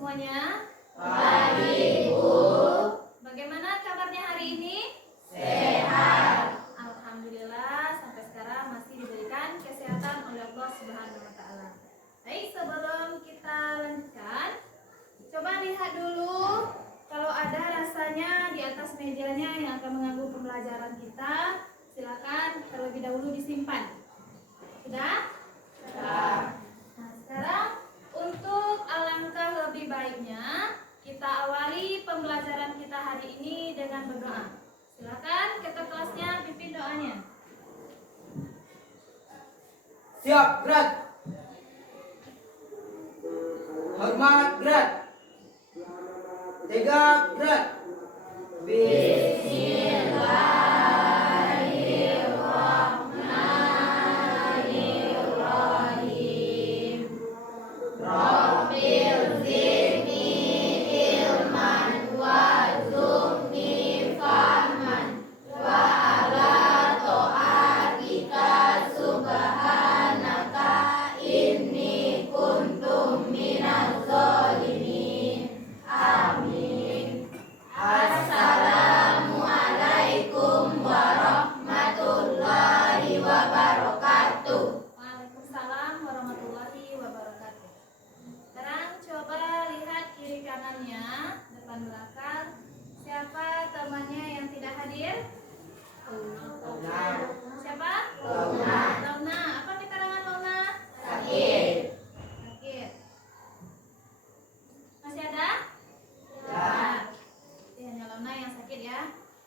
semuanya? Pagi, Bu. Bagaimana kabarnya hari ini? Sehat. Alhamdulillah, sampai sekarang masih diberikan kesehatan oleh Allah Subhanahu wa Ta'ala. Baik, sebelum kita lanjutkan, coba lihat dulu kalau ada rasanya di atas mejanya yang akan mengganggu pembelajaran kita, silakan terlebih dahulu disimpan. Sudah? Sudah. Nah, sekarang untuk alangkah lebih baiknya kita awali pembelajaran kita hari ini dengan berdoa. Silakan ketua kelasnya pimpin doanya. Siap, gerak. Hormat, gerak. Tegak, gerak. Bismillahirrahmanirrahim. Rabbil zidni ilman warzuqni fahman wa ala ta'atika subhanaka inni kuntum minaz zalimin. Amin. Assalamualaikum warahmatullahi wabarakatuh. Waalaikumsalam warahmatullahi wabarakatuh. Sekarang coba lihat kiri kanannya, depan belakang. Siapa temannya yang tidak hadir? Siapa? Lona. Lona. Apa keterangan Lona? Sakit. Sakit. Masih ada? Ya. Jadi hanya Lona yang sakit ya.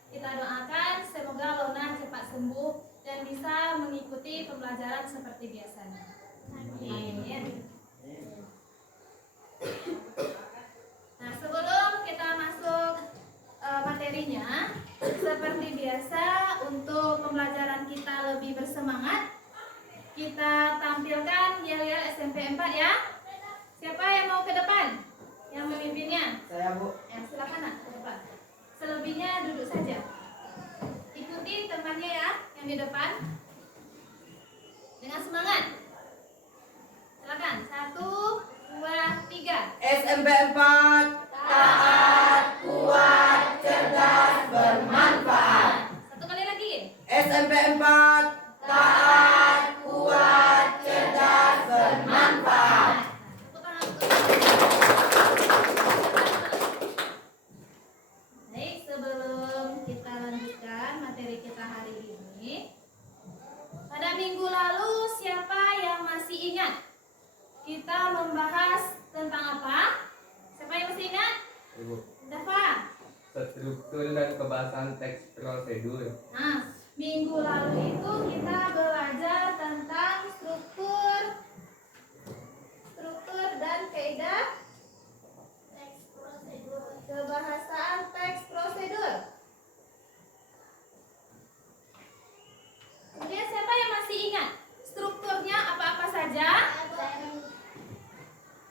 Kita doakan semoga Lona cepat sembuh dan bisa mengikuti pembelajaran seperti biasanya. Amin. Nah, sebelum kita masuk materinya, seperti biasa untuk pembelajaran kita lebih bersemangat, kita tampilkan yel-yel SMP 4 ya. Siapa yang mau ke depan? Yang memimpinnya? Saya, Bu. Ya, silakan nak ke depan. Selebihnya duduk saja. Ikuti temannya ya, yang di depan. Dengan semangat. Silakan. 1, 2, 3. SMP 4. Taat, kuat, cerdas, bermanfaat. Satu kali lagi. SMP 4. Taat, kuat, cerdas, bermanfaat. Tepuk tangan. Baik, sebelum kita lanjutkan materi kita hari ini, pada minggu lalu siapa yang masih ingat kita membahas tentang apa? Siapa yang masih ingat? Ibu, Dafa. struktur dan kebahasan teks prosedur. Nah, minggu lalu itu kita belajar tentang struktur dan kaidah teks prosedur. Kebahasaan teks prosedur. Kemudian siapa yang masih ingat strukturnya apa-apa saja?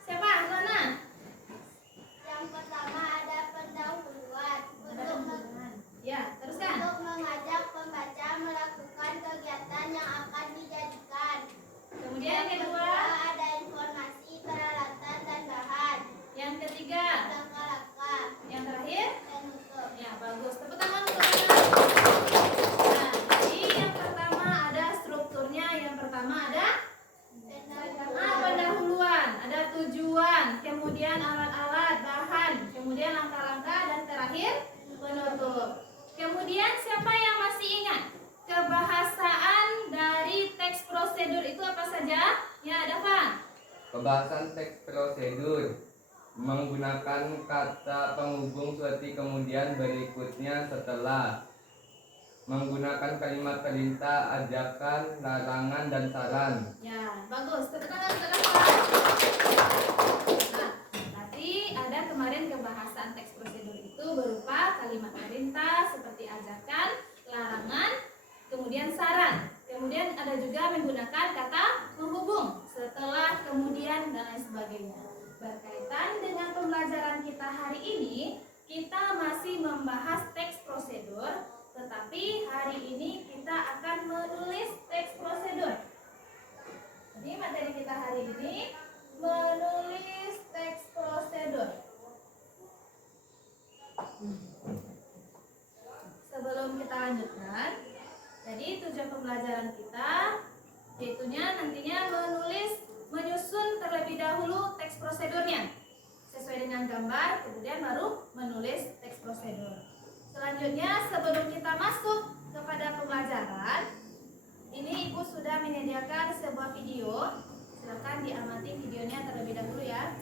Siapa? Mana? Yang pertama ada pendahuluan Ya, teruskan. untuk mengajak pembaca melakukan kegiatan yang akan dijadikan. Kemudian yang kedua, ada informasi, peralatan dan bahan. yang ketiga, Langkah-langkah yang terakhir. penutup. Ya, bagus. Tepuk tangan untuk Lina. Nah, jadi yang pertama ada strukturnya, yang pertama ada pendahuluan, ada tujuan, kemudian alat-alat, bahan, kemudian langkah-langkah, dan terakhir penutup. Kemudian siapa yang masih ingat kebahasaan dari teks prosedur itu apa saja? Ya, ada apa? Kebahasan teks prosedur menggunakan kata penghubung seperti kemudian, berikutnya, setelah, menggunakan kalimat perintah, ajakan, larangan, dan saran. Ya, bagus. Tepuk tangan untuk Rafa. Nah, berarti ada kemarin kebahasaan teks prosedur itu berupa kalimat perintah seperti ajakan, larangan, kemudian saran. Kemudian ada juga menggunakan kata penghubung, setelah, kemudian, dan lain sebagainya. Berkaitan dengan pembelajaran kita hari ini, kita masih membahas teks prosedur, tetapi hari ini kita akan menulis teks prosedur. Jadi materi kita hari ini menulis teks prosedur. lanjutkan. Jadi tujuan pembelajaran kita yaitunya nantinya menyusun terlebih dahulu teks prosedurnya sesuai dengan gambar, kemudian baru menulis teks prosedur. Selanjutnya sebelum kita masuk kepada pembelajaran, ini Ibu sudah menyediakan sebuah video. Silakan diamati videonya terlebih dahulu ya.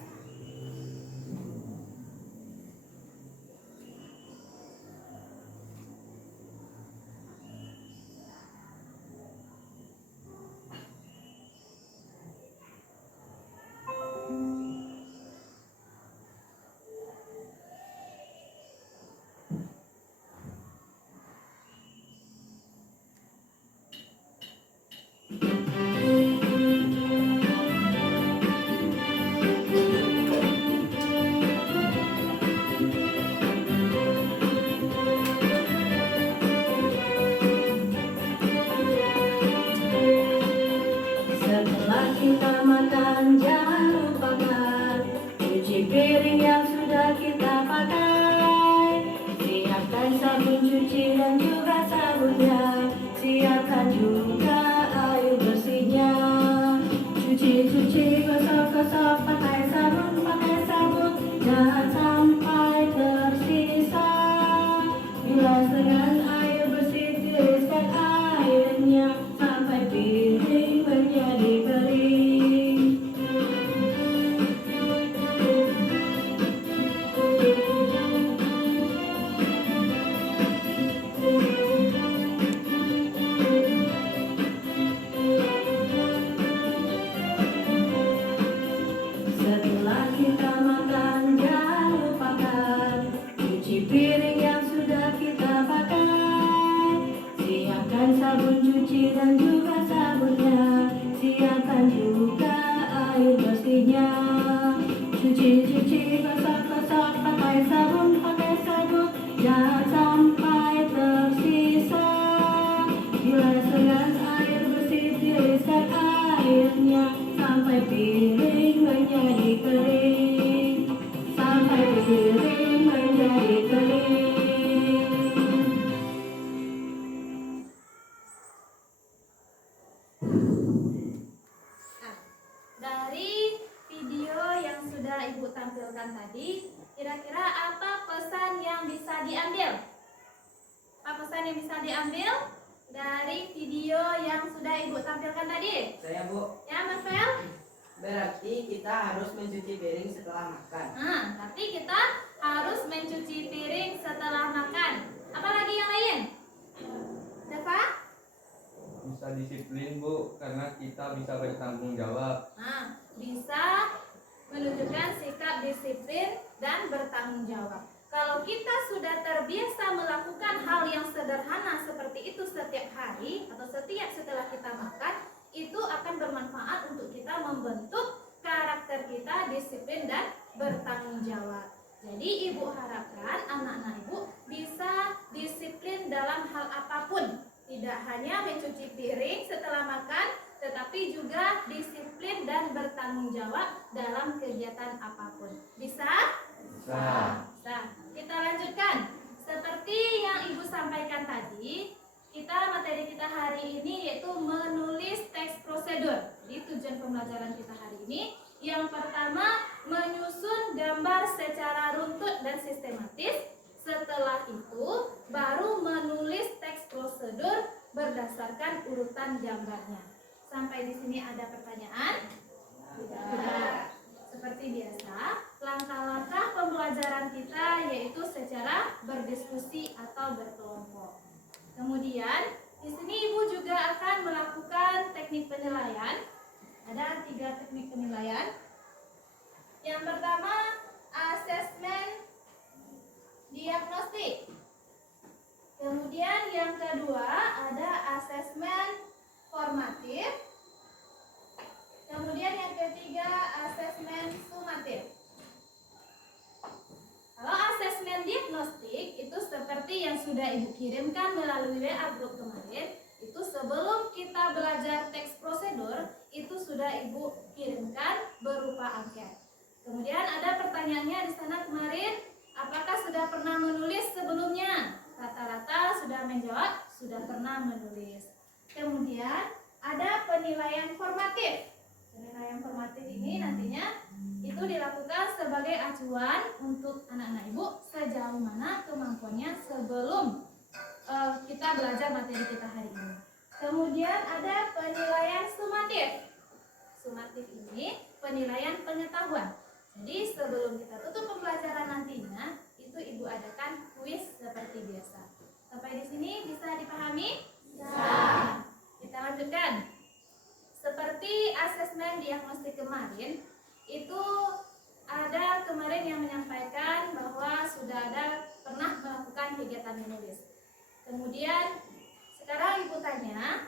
Setelah kita makan, jangan lupakan cuci piring yang sudah kita pakai. Siapkan sabun cuci dan juga sabunnya. Siapkan juga air bersihnya. Cuci, gosok, pakai sabun. Jangan sampai tersisa. Bilas dengan air bersih, tiriskan airnya sampai piring menjadi kering. Setelah kita makan, jangan lupakan cuci piring yang sudah kita pakai. Siapkan sabun cuci dan juga sabunnya. Siapkan juga air bersihnya. Cuci, gosok, pakai sabun. Jangan sampai tersisa. Bilas dengan air bersih, tiriskan airnya sampai piring menjadi kering. Sampai piring menjadi kering. Nah, dari video yang sudah Ibu tampilkan tadi, kira-kira apa pesan yang bisa diambil? Apa pesan yang bisa diambil dari video yang sudah Ibu tampilkan tadi? Saya Bu, Ya, Mas Fel? berarti kita harus mencuci piring setelah makan. Nah, berarti kita harus mencuci piring setelah makan. Apa lagi yang lain? Deva? Bisa disiplin Bu, karena kita bisa bertanggung jawab. Nah, bisa menunjukkan sikap disiplin dan bertanggung jawab. Kalau kita sudah terbiasa melakukan hal yang sederhana seperti itu setiap hari atau setiap setelah kita makan, itu akan bermanfaat untuk kita membentuk karakter kita disiplin dan bertanggung jawab. Jadi Ibu harapkan anak-anak Ibu bisa disiplin dalam hal apapun. Tidak hanya mencuci piring setelah makan, tetapi juga disiplin dan bertanggung jawab dalam kegiatan apapun. Bisa? Bisa. Nah, kita lanjutkan. Seperti yang Ibu sampaikan tadi, materi kita hari ini yaitu menulis teks prosedur. Jadi tujuan pembelajaran kita hari ini yang pertama menyusun gambar secara runtut dan sistematis. Setelah itu baru menulis teks prosedur berdasarkan urutan gambarnya. Sampai di sini ada pertanyaan? Tidak. Seperti biasa, langkah-langkah pembelajaran kita yaitu secara berdiskusi atau berkelompok. Kemudian, di sini Ibu juga akan melakukan teknik penilaian. Ada 3 teknik penilaian. Yang pertama, asesmen diagnostik. Kemudian yang kedua ada asesmen formatif. Kemudian yang ketiga asesmen sumatif. Kalau asesmen diagnostik itu seperti yang sudah Ibu kirimkan melalui WA group kemarin, itu sebelum kita belajar teks prosedur itu sudah Ibu kirimkan berupa angket. Kemudian ada pertanyaannya di sana kemarin, apakah sudah pernah menulis sebelumnya? Rata-rata sudah menjawab sudah pernah menulis. Kemudian ada penilaian formatif. Penilaian formatif ini nantinya itu dilakukan sebagai acuan untuk anak-anak ibu sejauh mana kemampuannya sebelum kita belajar materi kita hari ini. Kemudian ada penilaian sumatif. Sumatif ini penilaian pengetahuan. Jadi sebelum kita tutup pembelajaran nantinya, itu ibu adakan kuis seperti biasa. Sampai di sini bisa dipahami? Bisa. Kita lanjutkan. Seperti asesmen diagnostik kemarin, itu ada kemarin yang menyampaikan bahwa sudah ada pernah melakukan kegiatan menulis. Kemudian sekarang ibu tanya,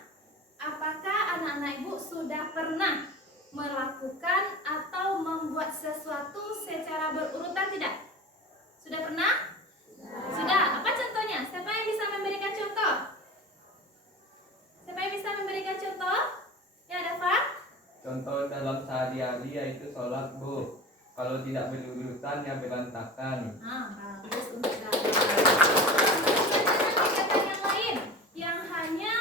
apakah anak-anak ibu sudah pernah melakukan atau membuat sesuatu secara berurutan tidak? Sudah pernah? Sudah. Apa contohnya? Siapa yang bisa memberikan contoh? Siapa yang bisa memberikan contoh? Ya, ada Pak? Contoh dalam sehari-hari yaitu sholat, Bu. Kalau tidak berurutan ya berantakan. Bagus untuk kegiatan yang lain yang hanya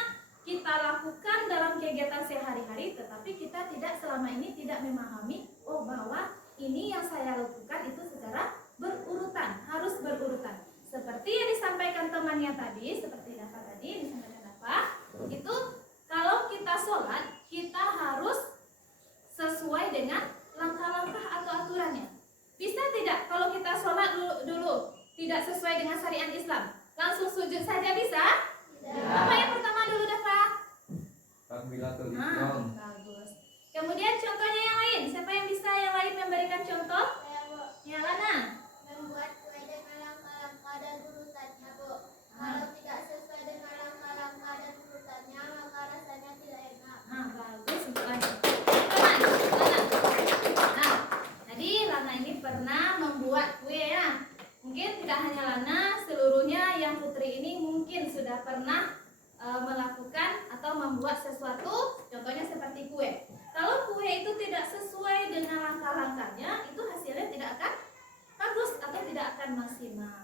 kita lakukan dalam kegiatan sehari-hari, tetapi kita tidak selama ini tidak memahami bahwa ini yang saya lakukan itu secara berurutan, harus berurutan. Seperti yang disampaikan temannya tadi, seperti Dava tadi disampaikan Dava, itu kalau kita sholat kita harus sesuai dengan langkah-langkah atau aturannya. Bisa tidak kalau kita sholat dulu tidak sesuai dengan syariat Islam, langsung sujud saja bisa? Apa yang pertama dulu Dava? Takbiratul ihram. Bagus. Kemudian contohnya yang lain, siapa yang bisa yang lain memberikan contoh? Saya, Bu. Ya, Lana. Membuat kue dengan langkah-langkah dan urutannya, Bu. Kalau tidak sesuai dengan langkah-langkah dan urutannya, maka rasanya tidak enak. Bagus untuk Lana. Lana. Tadi Lana ini pernah membuat kue ya. Mungkin tidak hanya Lana, seluruhnya yang putri ini mungkin sudah pernah melakukan atau membuat sesuatu, contohnya seperti kue. Kalau kue itu tidak sesuai dengan langkah-langkahnya, itu hasilnya tidak akan bagus atau tidak akan maksimal.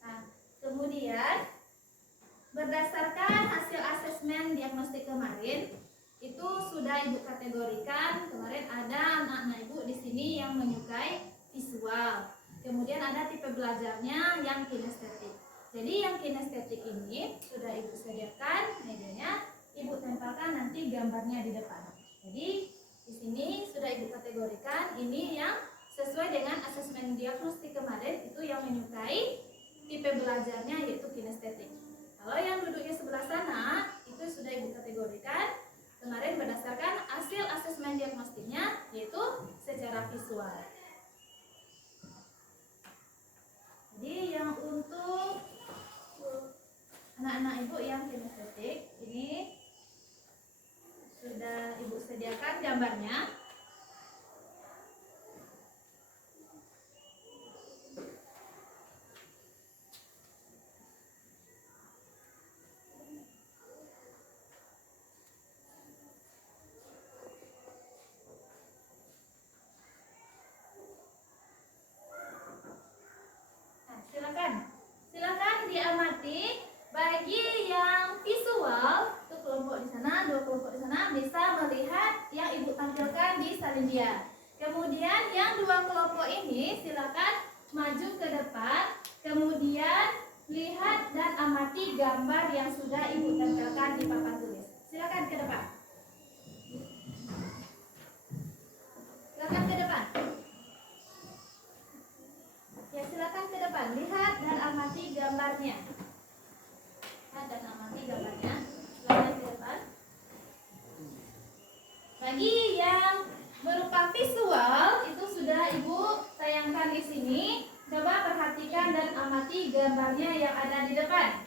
Nah, kemudian berdasarkan hasil asesmen diagnostik kemarin, itu sudah ibu kategorikan. Kemarin ada anak-anak ibu di sini yang menyukai visual. Kemudian ada tipe belajarnya yang kinestetik. Jadi yang kinestetik ini sudah ibu sediakan mejanya, ibu tempelkan nanti gambarnya di depan. Jadi di sini sudah ibu kategorikan ini yang sesuai dengan asesmen diagnostik kemarin, itu yang menyukai tipe belajarnya yaitu kinestetik. Kalau yang duduknya sebelah sana itu sudah ibu kategorikan kemarin berdasarkan hasil asesmen diagnostiknya yaitu secara visual. Jadi yang untuk anak-anak ibu yang kinestetik ini sudah ibu sediakan gambarnya. Silakan diamati. Bagi yang visual, itu kelompok di sana, dua kelompok di sana bisa melihat yang ibu tampilkan di salindia. Kemudian yang dua kelompok ini silakan maju ke depan, kemudian lihat dan amati gambar yang sudah ibu tampilkan di papan tulis. Silakan ke depan. Silakan ke depan. Ya, silakan ke depan. Lihat dan amati gambarnya. Dan amati gambarnya. Silakan ke depan. Bagi yang berupa visual itu sudah ibu tayangkan di sini. Coba perhatikan dan amati gambarnya yang ada di depan.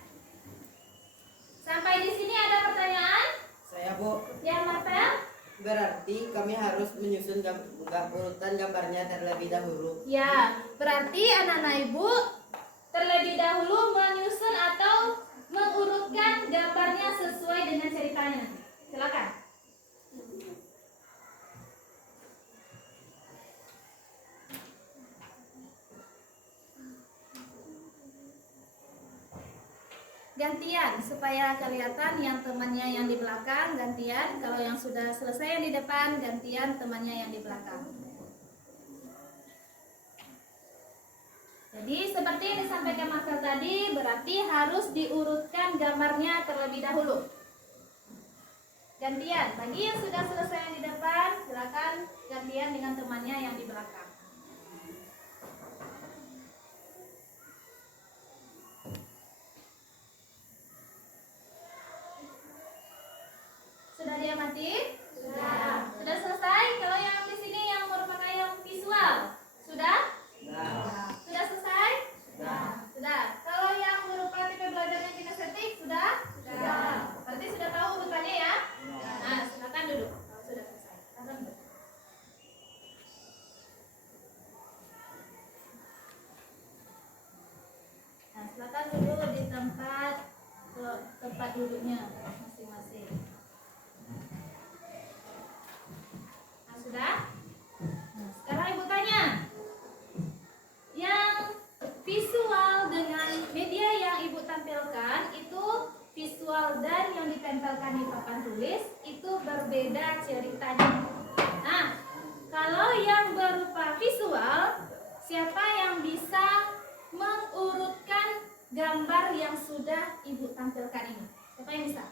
Sampai di sini ada pertanyaan? Saya, Bu. Ya, Marvel? Berarti kami harus menyusun urutan gambarnya terlebih dahulu. Ya, berarti anak-anak ibu terlebih dahulu menyusun atau mengurutkan gambarnya sesuai dengan ceritanya. Silakan. gantian supaya kelihatan yang temannya yang di belakang gantian, kalau yang sudah selesai yang di depan gantian temannya yang di belakang. Jadi seperti yang disampaikan Marcel tadi, berarti harus diurutkan gambarnya terlebih dahulu. Gantian, bagi yang sudah selesai yang di depan, silakan gantian dengan temannya yang di belakang. Sudah diamati? Sudah. Sudah selesai? Kalau yang di sini yang merupakan yang visual, sudah? Sudah selesai? Sudah. Kalau yang berupa tipe belajarnya kinestetik, sudah? Berarti sudah tahu urutannya ya? Nah, silakan duduk. Kalau sudah selesai. Silakan duduk. Nah, silakan duduk di tempat duduknya masing-masing. Nah, sudah? Nah, sekarang Ibu tanya. Yang visual dengan media yang Ibu tampilkan itu visual dan yang ditempelkan di papan tulis itu berbeda ceritanya. Nah, kalau yang berupa visual, siapa yang bisa mengurutkan gambar yang sudah Ibu tampilkan ini? Siapa yang bisa?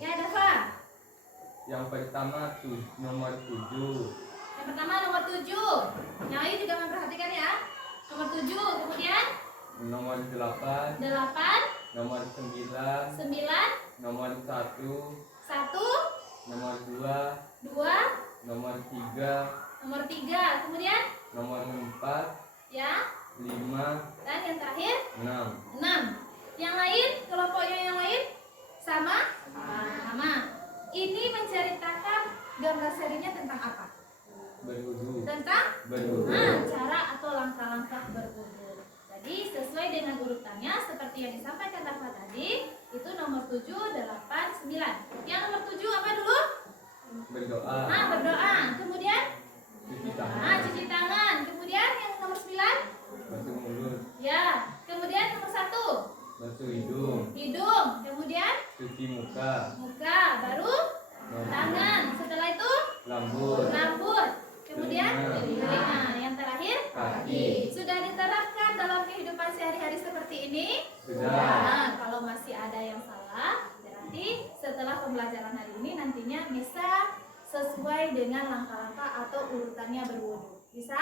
Ya, Dava. Yang pertama tuh nomor 7. Yang pertama nomor 7. Nyai juga memperhatikan ya. Nomor 7, kemudian Nomor 8, 8, nomor 9, 9, nomor 1, 1, nomor 2, 2, nomor 3, nomor 3, kemudian nomor 4, ya, 5, dan yang terakhir 6. 6. Yang lain, kelompoknya yang lain sama? Sama. Ini menceritakan gambar serinya tentang apa? Berwudu. Tentang Berwudu. cara atau langkah-langkah berwudu. Jadi sesuai dengan urutannya seperti yang disampaikan Rafa tadi, itu nomor 7, 8, 9. Yang nomor 7 apa dulu? Berdoa. Berdoa. Kemudian Cuci tangan. cuci tangan. Kemudian yang nomor 9? Basuh mulut. Ya. Kemudian nomor 1? Basuh hidung. Hidung. Kemudian Cuci muka. muka. Baru tangan. Setelah itu Rambut. rambut. Kemudian Telinga. telinga. Yang terakhir Kaki. sudah diterapkan dalam kehidupan sehari-hari seperti ini? Sudah. Nah, kalau masih ada yang salah, berarti setelah pembelajaran hari ini nantinya bisa sesuai dengan langkah-langkah atau urutannya berwudu. Bisa?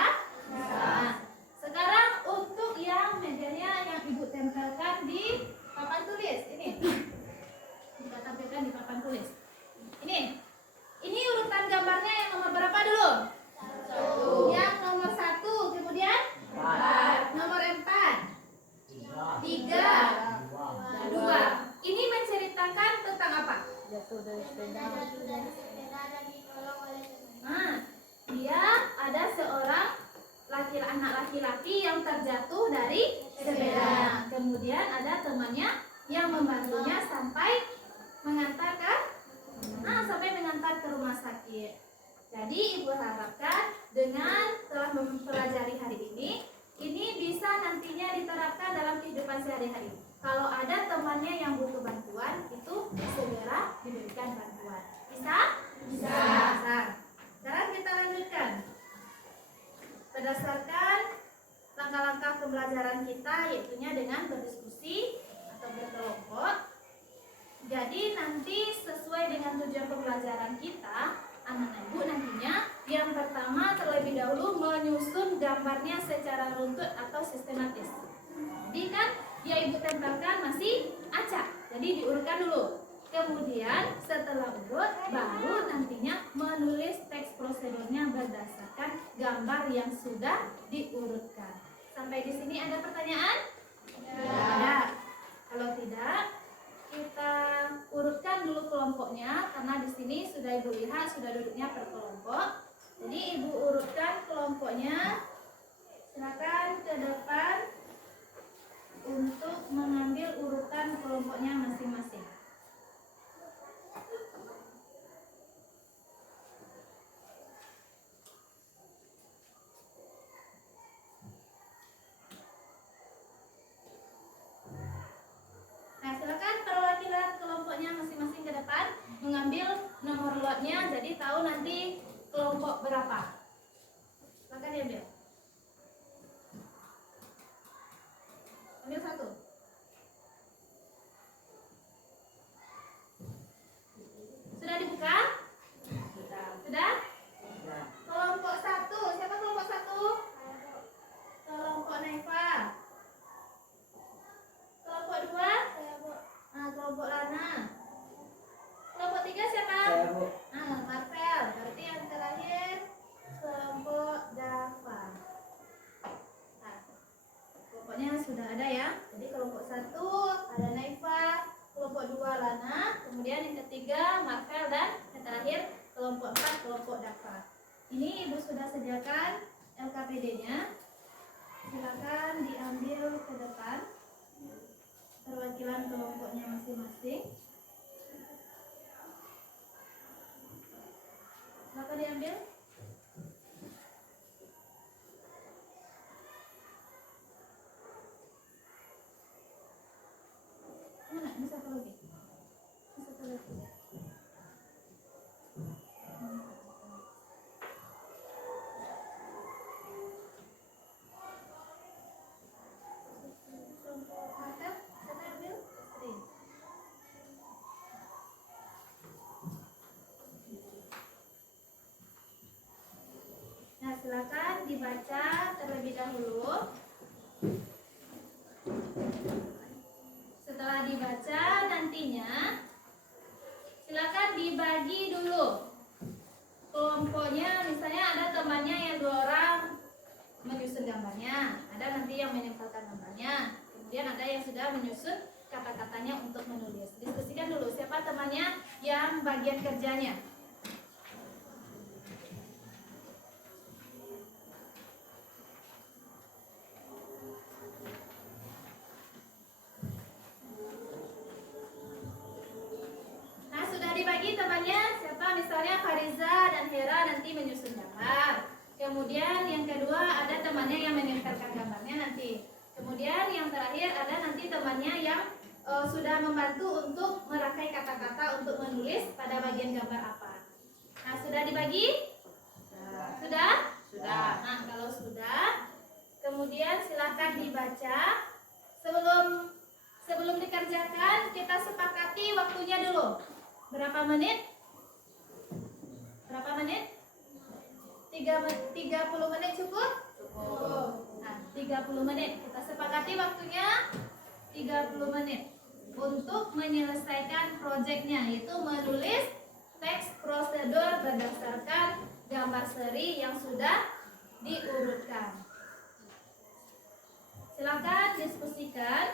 Nah, sekarang untuk yang medianya yang Ibu tempelkan di papan tulis ini. Kita tampilkan di papan tulis. Ini urutan gambarnya yang nomor berapa dulu? 1. Yang nomor 1, kemudian 4. Nomor 4. 3. 2. Ini menceritakan tentang apa? Jatuh dari sepeda dan ditolong oleh teman. Nah, dia ada seorang anak laki-laki yang terjatuh dari sepeda. Kemudian ada temannya yang membantunya sampai mengantar ke rumah sakit. Jadi Ibu harapkan dengan telah mempelajari hari ini bisa nantinya diterapkan dalam kehidupan sehari-hari. Kalau ada temannya yang butuh bantuan, itu segera diberikan bantuan. Bisa? Bisa. Sekarang kita lanjutkan. Berdasarkan langkah-langkah pembelajaran kita, yaitunya dengan berdiskusi atau berkelompok. Jadi nanti sesuai dengan tujuan pembelajaran kita, anak-anak Ibu nantinya yang pertama terlebih dahulu menyusun gambarnya secara runtut atau sistematis. Jadi kan yang Ibu tempelkan masih acak, jadi diurutkan dulu. Kemudian setelah urut baru nantinya menulis teks prosedurnya berdasarkan gambar yang sudah diurutkan. Sampai di sini ada pertanyaan? Ada. Kalau tidak, kita urutkan dulu kelompoknya karena di sini sudah Ibu lihat sudah duduknya per kelompok. Jadi Ibu urutkan kelompoknya. Silakan ke depan untuk mengambil urutan kelompoknya masing-masing. Nah, silakan diambil? Ambil satu. Sudah dibuka? Sudah. Nah, Kelompok satu, siapa kelompok satu? Kelompok Naifa. Kelompok dua? Kelompok Lana. Kelompok tiga siapa? saya Bu. Marvel. Berarti yang terakhir kelompok Dava. Nah, kelompoknya sudah ada ya. Jadi kelompok satu ada Naifa, kelompok dua Lana, kemudian yang ketiga Marvel dan yang terakhir kelompok empat kelompok Dava. Ini Ibu sudah sediakan LKPD-nya. Silakan diambil ke depan perwakilan kelompoknya masing-masing. Silakan diambil. Mana? Ini satu lagi. Ini satu lagi. Martel, siapa yang ambil? Sri. Nah, silakan dibaca terlebih dahulu. Setelah dibaca, nantinya silakan dibagi dulu kelompoknya. Misalnya ada temannya yang 2 orang menyusun gambarnya, ada nanti yang menempelkan gambarnya, kemudian ada yang sudah menyusun kata-katanya untuk menulis. Diskusikan dulu siapa temannya yang bagian kerjanya. Nah, sudah dibagi temannya siapa? Misalnya Fariza dan Hera nanti menyusun gambar. Kemudian yang kedua ada temannya yang menempelkan gambarnya nanti. Kemudian yang terakhir ada nanti temannya yang sudah membantu untuk merangkai kata-kata untuk menulis pada bagian gambar apa. Nah, sudah dibagi? Sudah? Sudah. Nah, kalau sudah, kemudian silakan dibaca. Sebelum dikerjakan, kita sepakati waktunya dulu. Berapa menit? Berapa menit? 30 menit cukup? Cukup. Nah, 30 menit. Kita sepakati waktunya 30 menit untuk menyelesaikan proyeknya, yaitu menulis teks prosedur berdasarkan gambar seri yang sudah diurutkan. Silakan diskusikan.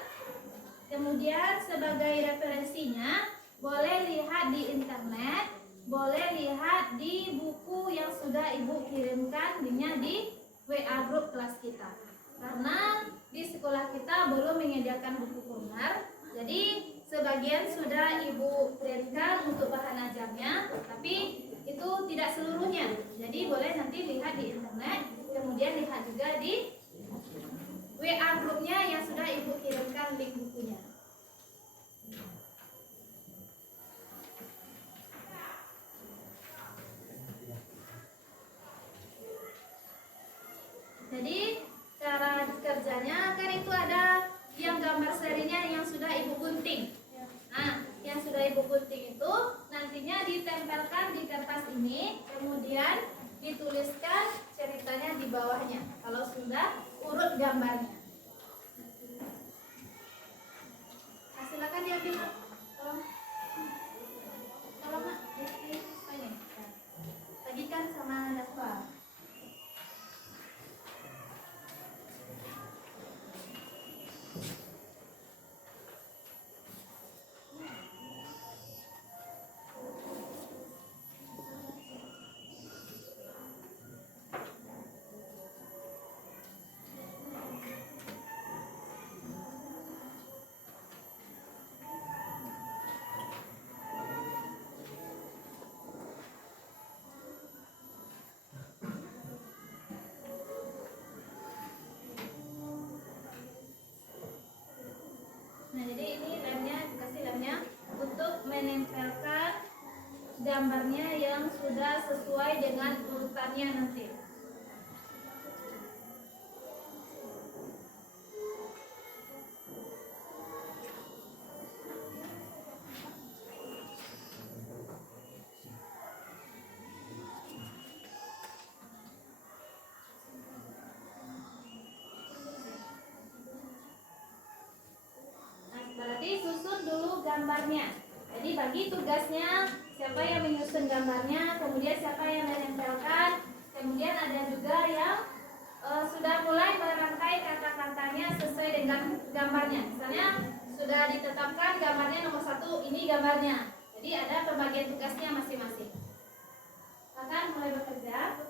Kemudian sebagai referensinya boleh lihat di internet, boleh lihat di buku yang sudah Ibu kirimkan linknya di WA grup kelas kita. Karena di sekolah kita belum menyediakan buku primer, jadi sebagian sudah Ibu kirimkan untuk bahan ajarnya, tapi itu tidak seluruhnya. Jadi boleh nanti lihat di internet, kemudian lihat juga di WA grupnya yang sudah Ibu kirimkan link bukunya. Jadi cara kerjanya kan itu ada yang gambar serinya yang sudah Ibu gunting. Nah, yang sudah Ibu gunting itu nantinya ditempelkan di kertas ini, kemudian dituliskan ceritanya di bawahnya. Kalau sudah urut gambarnya. Nah, silakan diambil. Tolong Mak, ini. Bagikan sama Dafa. Nah, jadi ini lemnya, dikasih lemnya untuk menempelkan gambarnya yang sudah sesuai dengan urutannya nanti. gambarnya. Jadi bagi tugasnya siapa yang menyusun gambarnya, kemudian siapa yang menempelkan, kemudian ada juga yang sudah mulai merangkai kata-katanya sesuai dengan gambarnya. Misalnya sudah ditetapkan gambarnya nomor 1, ini gambarnya. Jadi ada pembagian tugasnya masing-masing. Akan mulai bekerja.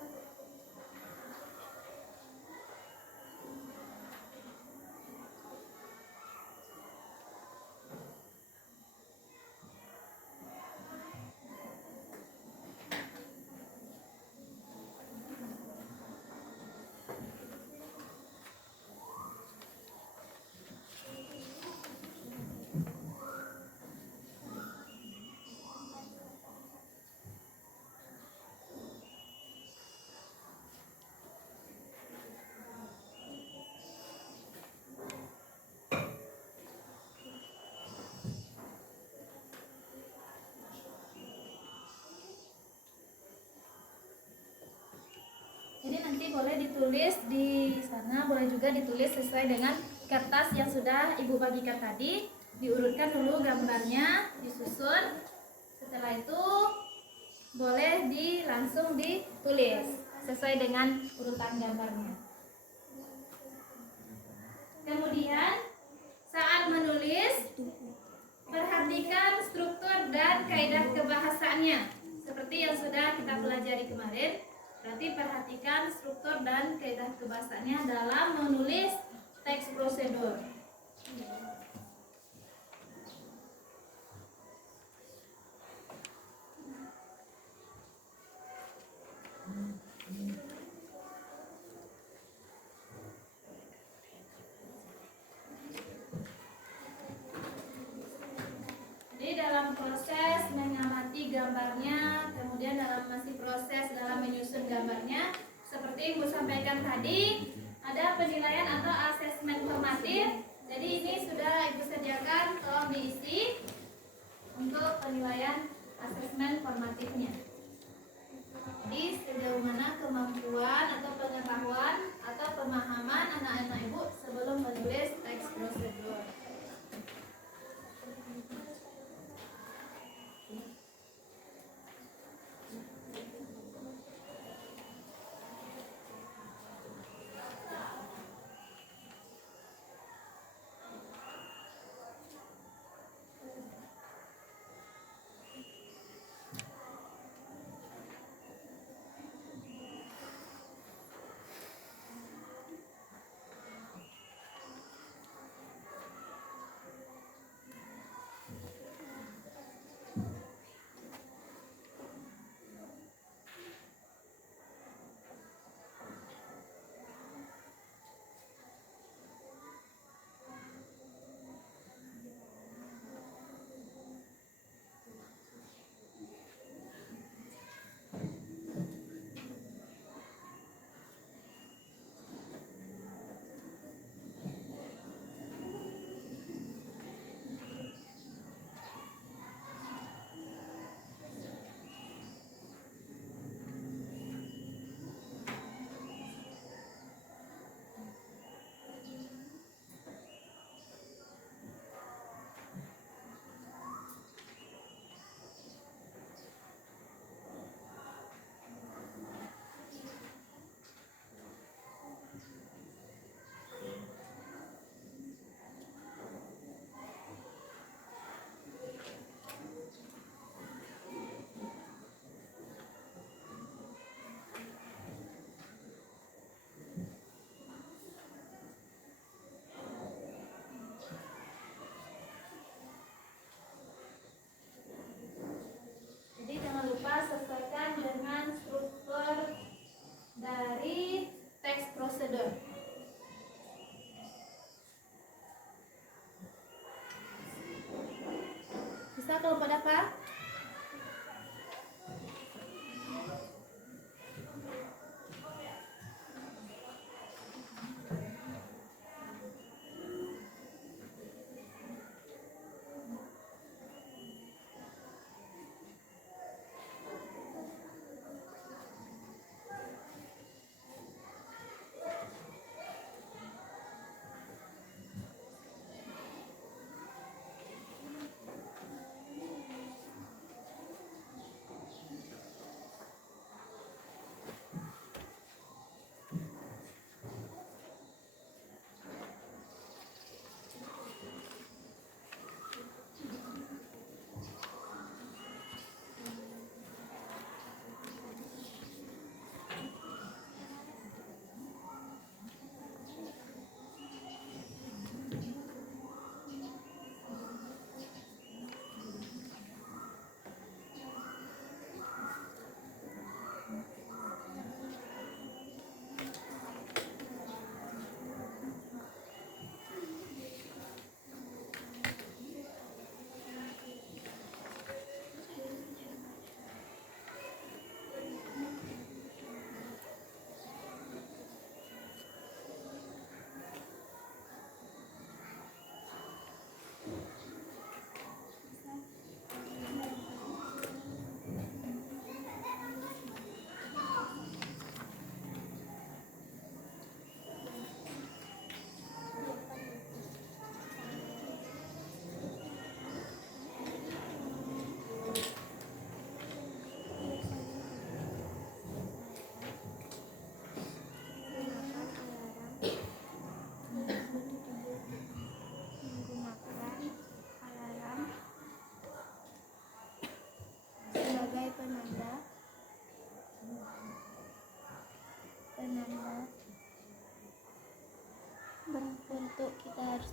Jadi nanti boleh ditulis di sana, boleh juga ditulis sesuai dengan kertas yang sudah Ibu bagikan tadi. Diurutkan dulu gambarnya, disusun. Setelah itu boleh langsung ditulis sesuai dengan urutan gambarnya. Kemudian saat menulis, perhatikan struktur dan kaidah kebahasaannya. Seperti yang sudah kita pelajari kemarin. Berarti perhatikan struktur dan kaidah kebahasaannya dalam menulis teks prosedur. Jadi dalam proses mengamati gambarnya, kemudian masih proses dalam menyusun gambarnya, seperti Ibu sampaikan tadi, ada penilaian atau asesmen formatif. Jadi ini sudah Ibu sediakan, tolong diisi untuk penilaian asesmen formatifnya. Jadi sejauh mana kemampuan atau pengetahuan atau pemahaman anak-anak Ibu sebelum menulis teks prosedur.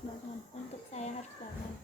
bangun. Untuk saya harus bangun.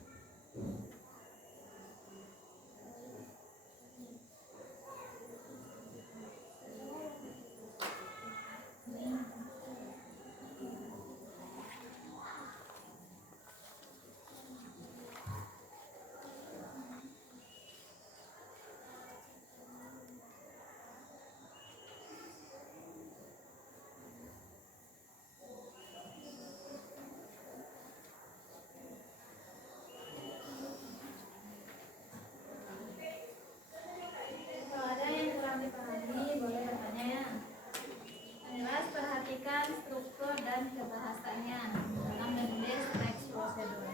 Kalau ada yang kurang dipahami, boleh bertanya ya. Yang jelas perhatikan struktur dan kebahasanya dalam menulis teks prosedur.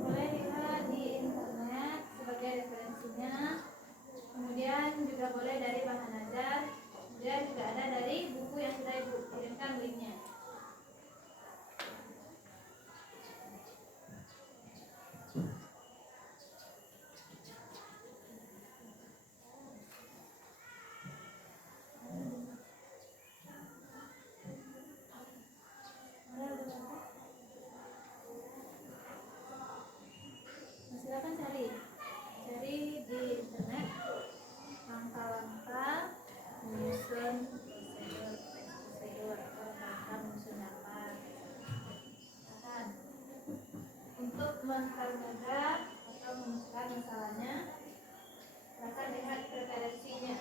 Boleh lihat di internet sebagai referensinya. Kemudian juga boleh dari bahan ajar. Kemudian juga ada dari buku yang sudah Ibu kirimkan linknya. Silakan cari di internet langkah-langkah menyusun prosedur atau langkah menyusun rapat. Silakan. Untuk mempermudah atau memutuskan masalahnya, silakan lihat referensinya.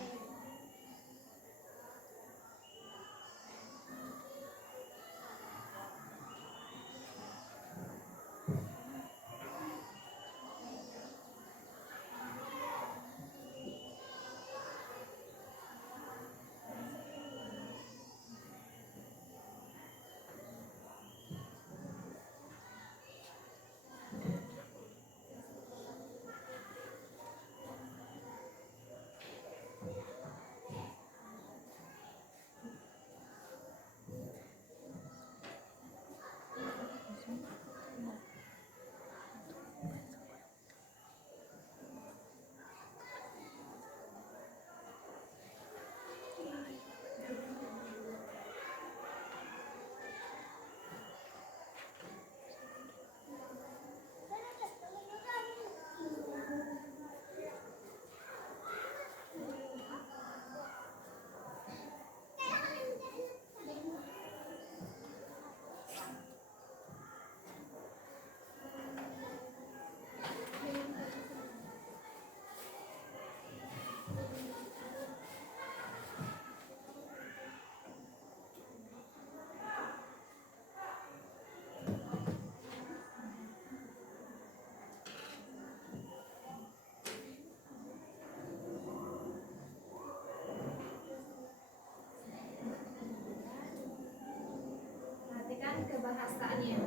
kebahasaannya.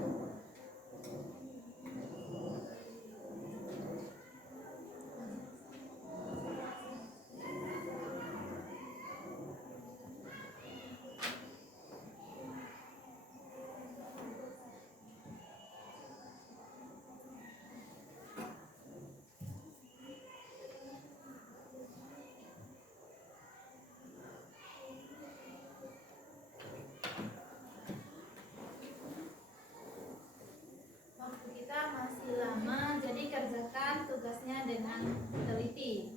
Waktu kita masih lama, jadi kerjakan tugasnya dengan teliti.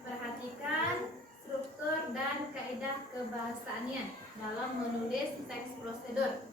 Perhatikan struktur dan kaidah kebahasaannya dalam menulis teks prosedur.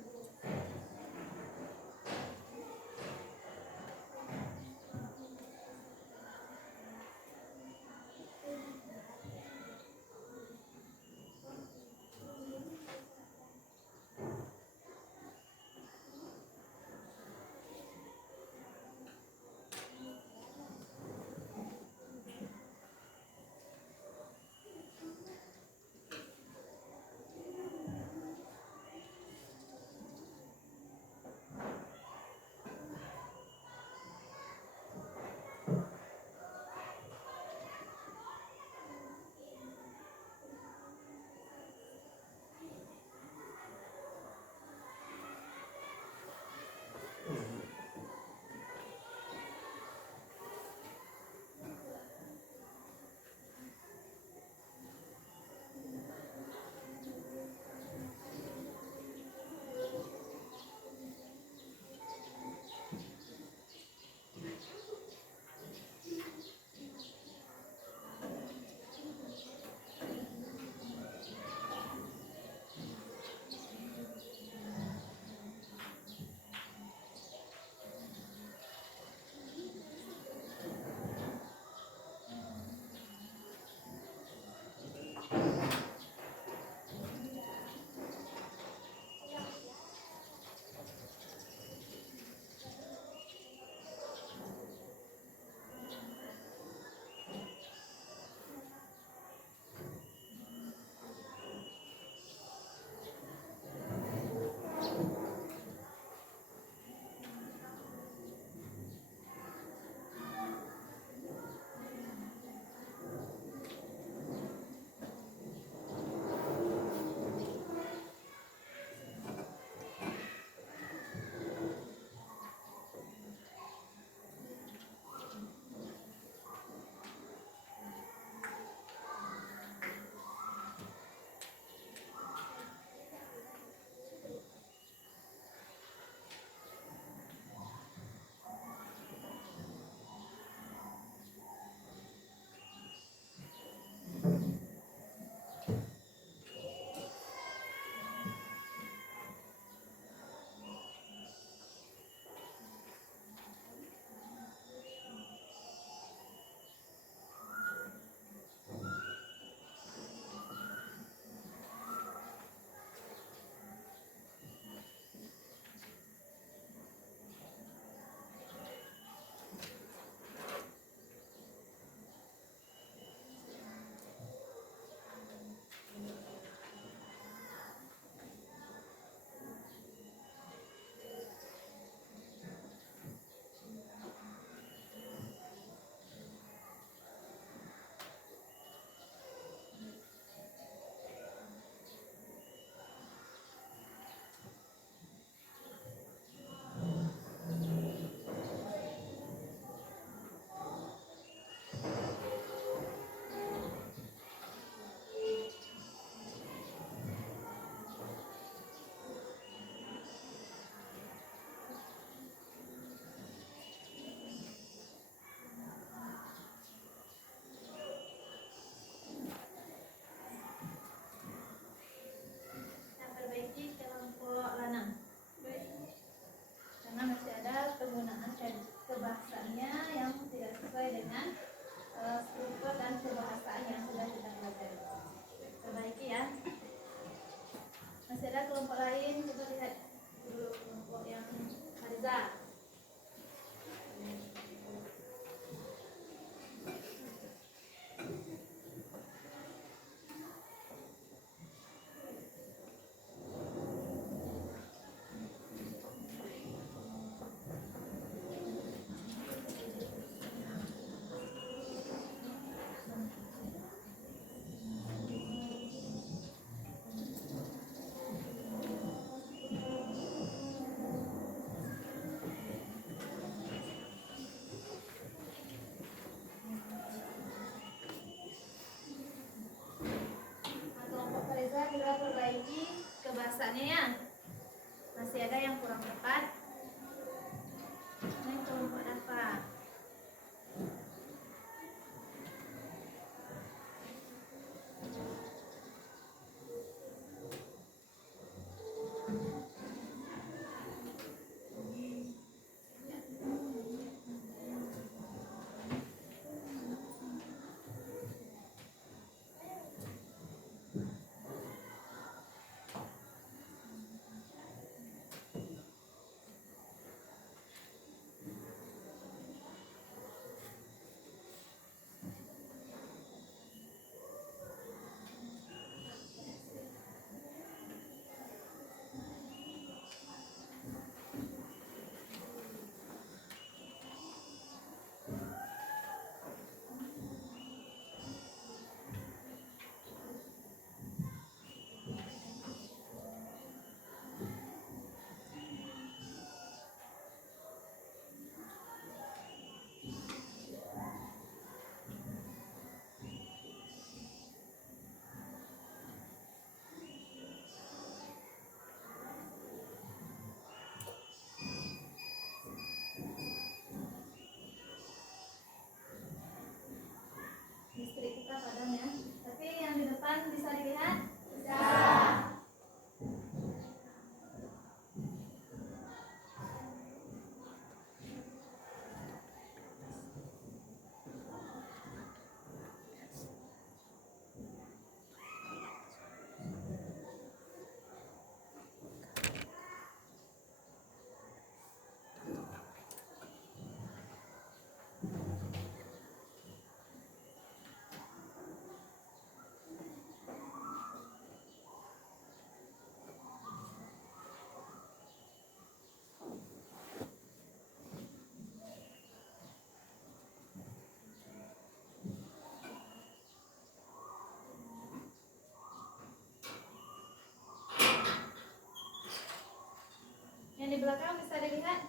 Yang di belakang bisa dilihat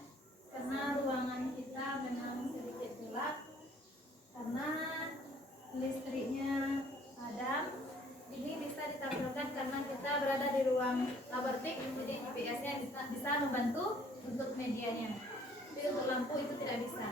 karena ruangan kita memang sedikit gelap karena listriknya padam. Ini bisa ditampilkan karena kita berada di ruang laboratik, jadi GPS-nya bisa membantu untuk medianya. Tapi untuk lampu itu tidak bisa.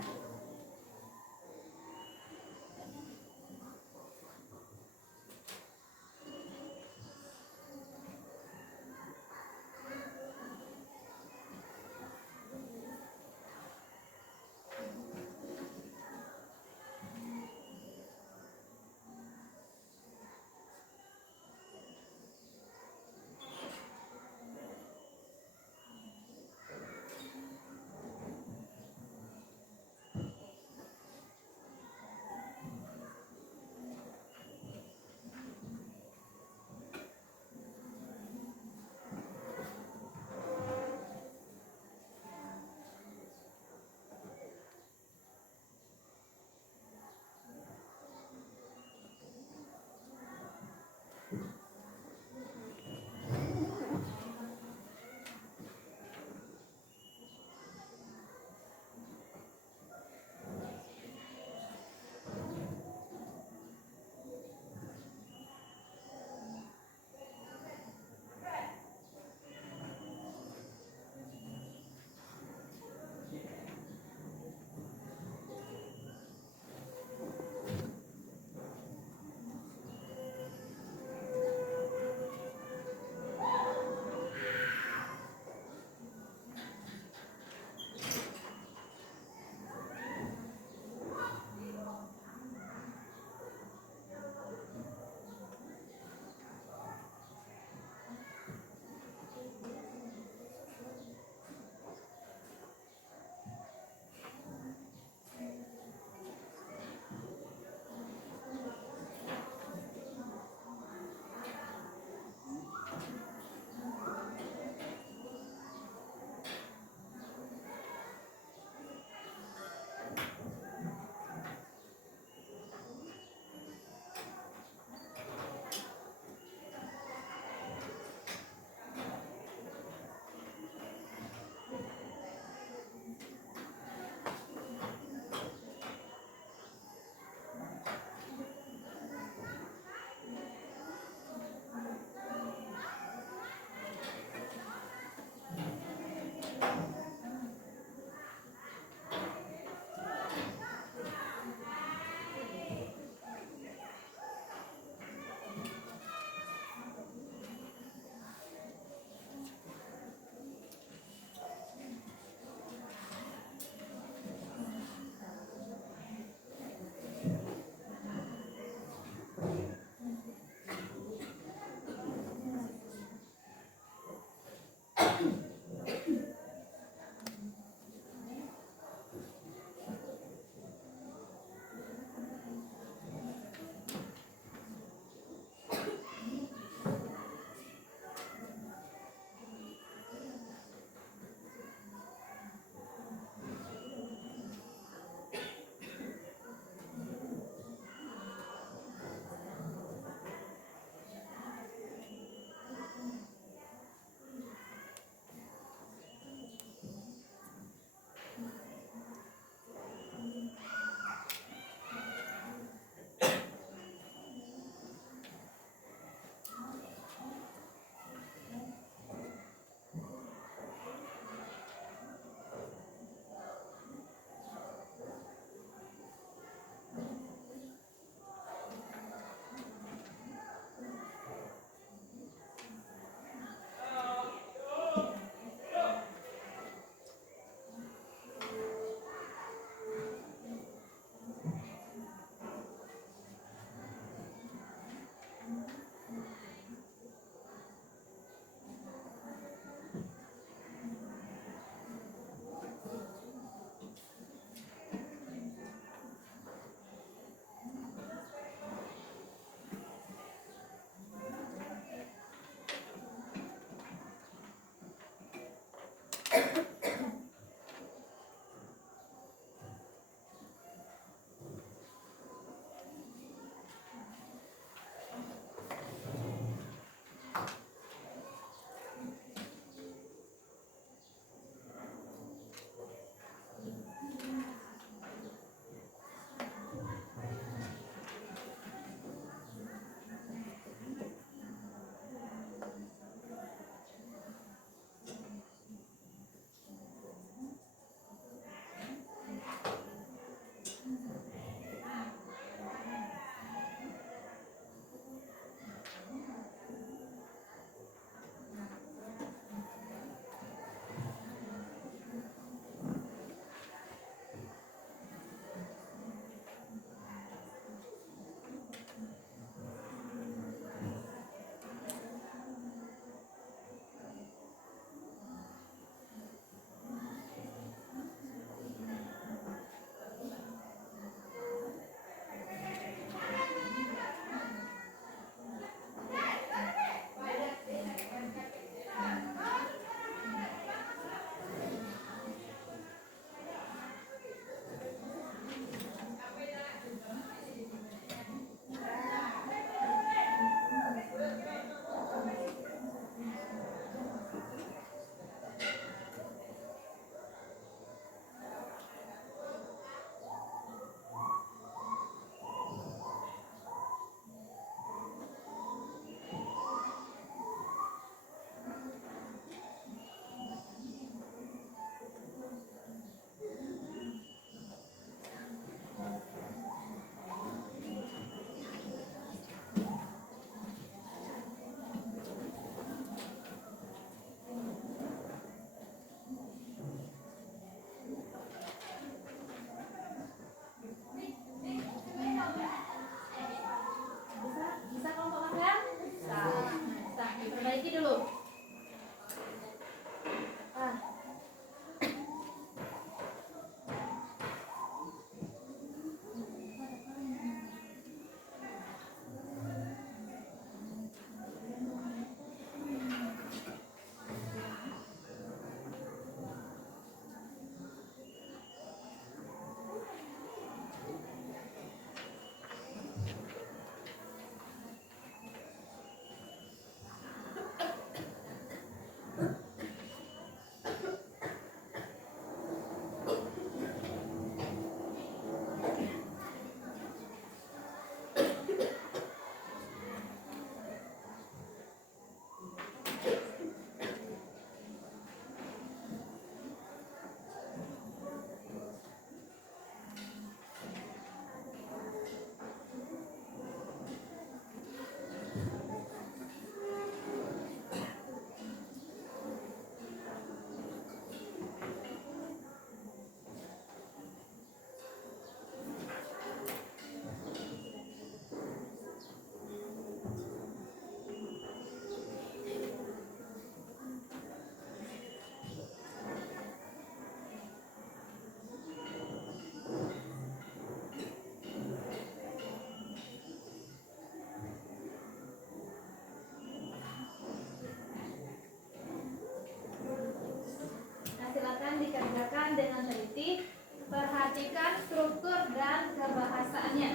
perhatikan struktur dan kebahasaannya.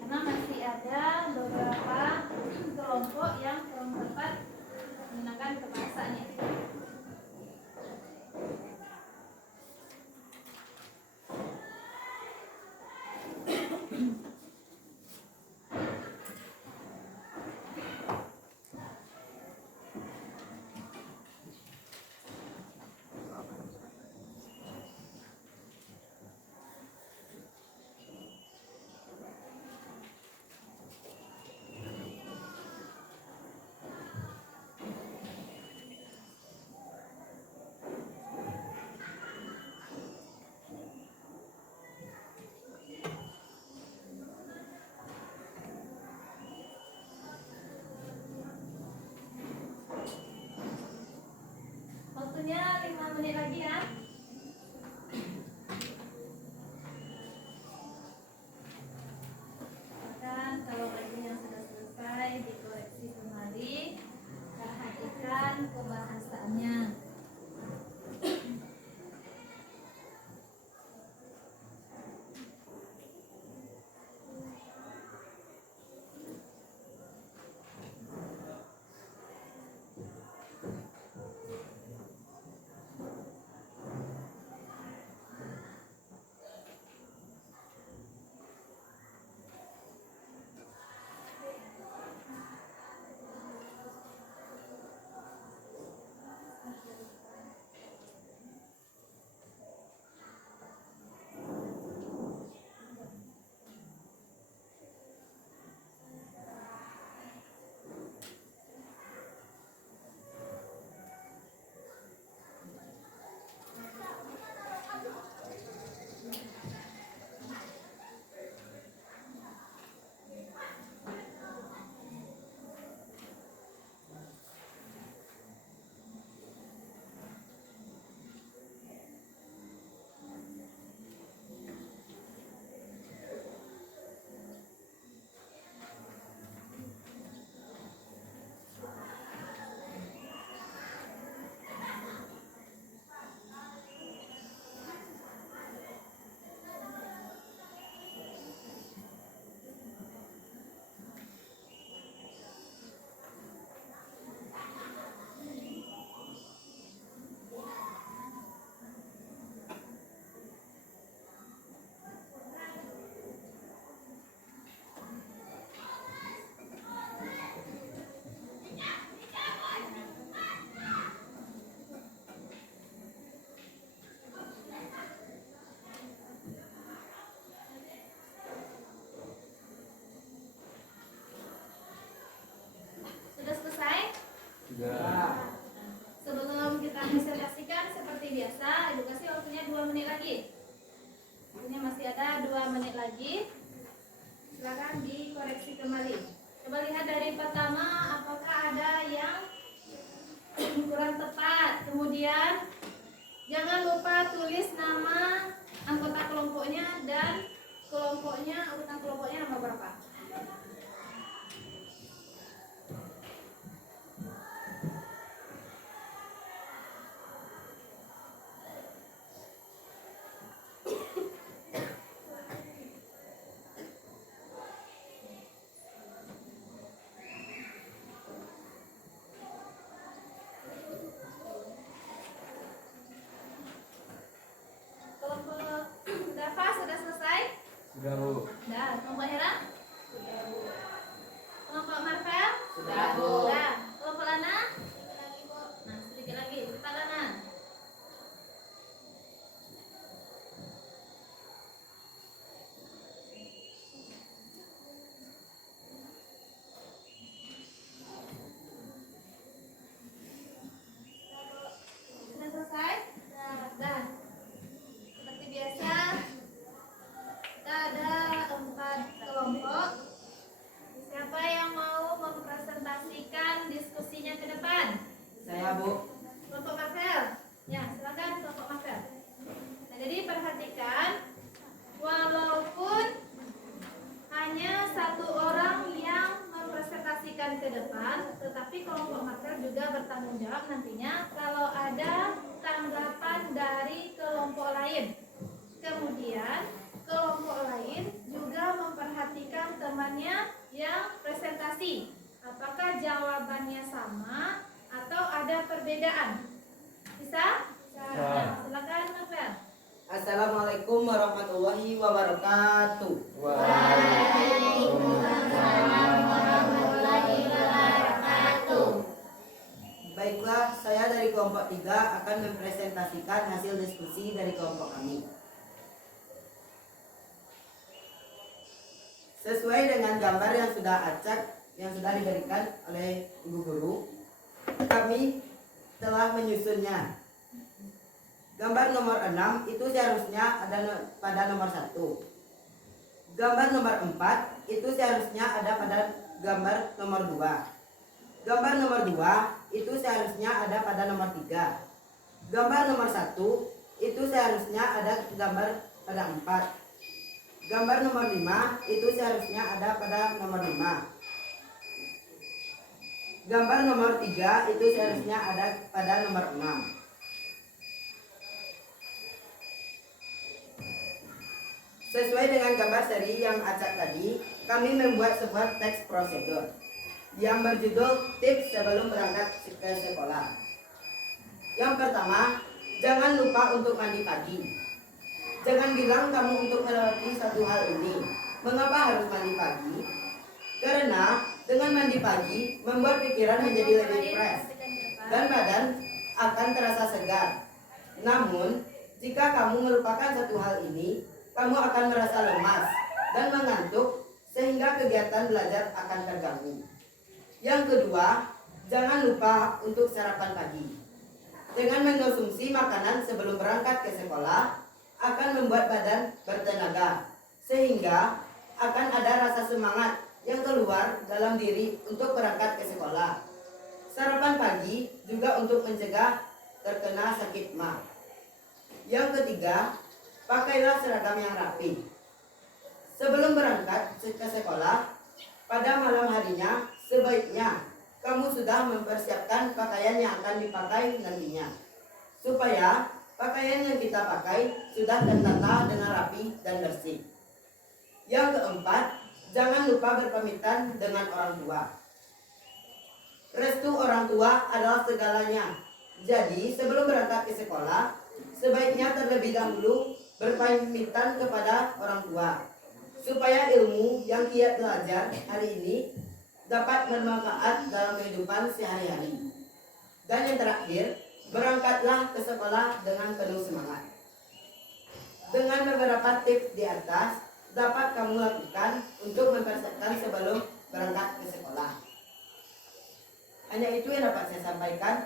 Karena masih ada beberapa kelompok yang kurang tepat menggunakan kebahasaannya. Waktunya 5 menit lagi ya. Dan kalau bagian sudah selesai dikoreksi kembali, perhatikan kebahasaannya. Sudah selesai? Sudah. Sebelum kita presentasikan seperti biasa, edukasi waktunya 2 menit lagi. Ini masih ada 2 menit lagi. Silakan dikoreksi kembali. Coba lihat dari pertama apakah ada yang kurang tepat. Kemudian jangan lupa tulis nama anggota kelompoknya dan kelompoknya, urutan kelompoknya nomor berapa. Kelompok Dava sudah selesai? Sudah, Bu. Sudah. Kelompok Hera? Sudah, Bu. Kelompok Marvel? Sudah, Bu. Sudah. Kelompok Lana? Lagi Bu. Nah, sedikit lagi. Cepat Lana. Sudah selesai? Sudah. Seperti biasa, kita ada 4 kelompok. Siapa yang mau mempresentasikan diskusinya ke depan? Saya, Bu. Kelompok Marvel. Ya, silakan kelompok Marvel. Nah, jadi perhatikan, walaupun hanya 1 orang yang mempresentasikan ke depan, tetapi kelompok Marvel juga bertanggung jawab nantinya kalau ada tanggapan dari kelompok perbedaan. Bisa? Nah, silakan Novel. Assalamualaikum warahmatullahi wabarakatuh. Baiklah, saya dari kelompok 3 akan mempresentasikan hasil diskusi dari kelompok kami. Sesuai dengan gambar yang sudah acak yang sudah diberikan oleh Ibu Guru, kami telah menyusunnya. Gambar nomor 6 itu seharusnya ada pada nomor 1. Gambar nomor 4 itu seharusnya ada pada gambar nomor 2. Gambar nomor 2 itu seharusnya ada pada nomor 3. Gambar nomor 1 itu seharusnya ada gambar pada 4. Gambar nomor 5 itu seharusnya ada pada nomor 5. Gambar nomor 3 itu seharusnya ada pada nomor 6. Sesuai dengan gambar seri yang acak tadi, kami membuat sebuah teks prosedur yang berjudul tips sebelum berangkat ke sekolah. Yang pertama, jangan lupa untuk mandi pagi. Jangan bilang kamu untuk melewati satu hal ini. Mengapa harus mandi pagi? Karena dengan mandi pagi membuat pikiran menjadi lebih fresh dan badan akan terasa segar. Namun, jika kamu melupakan satu hal ini, kamu akan merasa lemas dan mengantuk sehingga kegiatan belajar akan terganggu. Yang kedua, jangan lupa untuk sarapan pagi. Dengan mengkonsumsi makanan sebelum berangkat ke sekolah akan membuat badan bertenaga sehingga akan ada rasa semangat yang keluar dalam diri untuk berangkat ke sekolah. Sarapan pagi juga untuk mencegah terkena sakit ma. Yang ketiga, pakailah seragam yang rapi. Sebelum berangkat ke sekolah, pada malam harinya sebaiknya kamu sudah mempersiapkan pakaian yang akan dipakai nantinya, supaya pakaian yang kita pakai sudah tertata dengan rapi dan bersih. Yang keempat, jangan lupa berpamitan dengan orang tua. Restu orang tua adalah segalanya. Jadi sebelum berangkat ke sekolah, sebaiknya terlebih dahulu berpamitan kepada orang tua, supaya ilmu yang kiat belajar hari ini dapat bermanfaat dalam kehidupan sehari-hari. Dan yang terakhir, berangkatlah ke sekolah dengan penuh semangat. Dengan beberapa tips di atas dapat kamu lakukan untuk mempersiapkan sebelum berangkat ke sekolah. Hanya itu yang dapat saya sampaikan.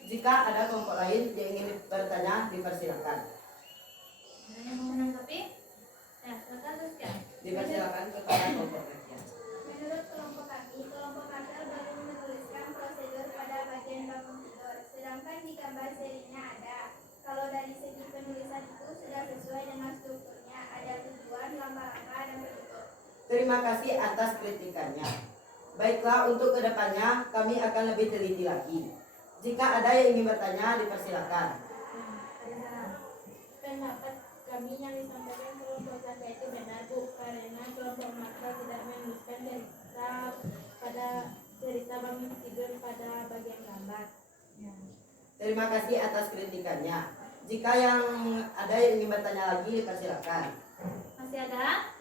Jika ada kelompok lain yang ingin bertanya, dipersilakan. Ada yang mau menanggapi? Ya, silakan teruskan. Dipersilakan kepada kelompok kajian. Menurut kelompok kami baru menuliskan prosedur pada bagian bangun tidur, sedangkan di gambar serinya ada. Kalau dari segi penulisan itu sudah sesuai dengan strukturnya, ada tujuan, langkah-langkah, dan penutup. Terima kasih atas kritikannya. Baiklah, untuk kedepannya kami akan lebih teliti lagi. Jika ada yang ingin bertanya, dipersilakan. Pendapat kami yang disampaikan kelompok Saka itu benar Bu, karena kelompok Matra tidak menuliskan cerita bangun tidur pada bagian gambar. Terima kasih atas kritikannya. Jika yang ada yang ingin bertanya lagi, dipersilakan. Masih ada?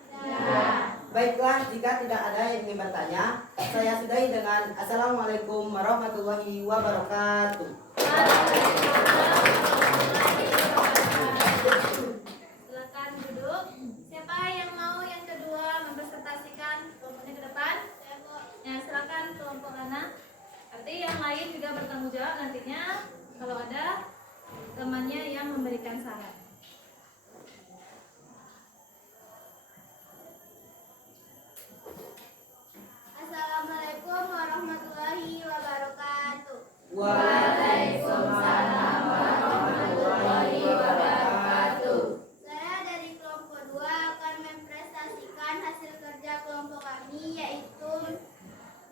Baiklah, jika tidak ada yang ingin bertanya, saya sudahi dengan Assalamualaikum warahmatullahi wabarakatuh. Silakan duduk. Siapa yang mau yang kedua mempresentasikan kelompoknya ke depan? Ya, silakan kelompok Ana. Arti yang lain juga bertanggung jawab nantinya kalau ada temannya yang memberikan saran. Assalamualaikum warahmatullahi wabarakatuh. Waalaikumsalam warahmatullahi wabarakatuh. Saya dari kelompok 2 akan mempresentasikan hasil kerja kelompok kami, yaitu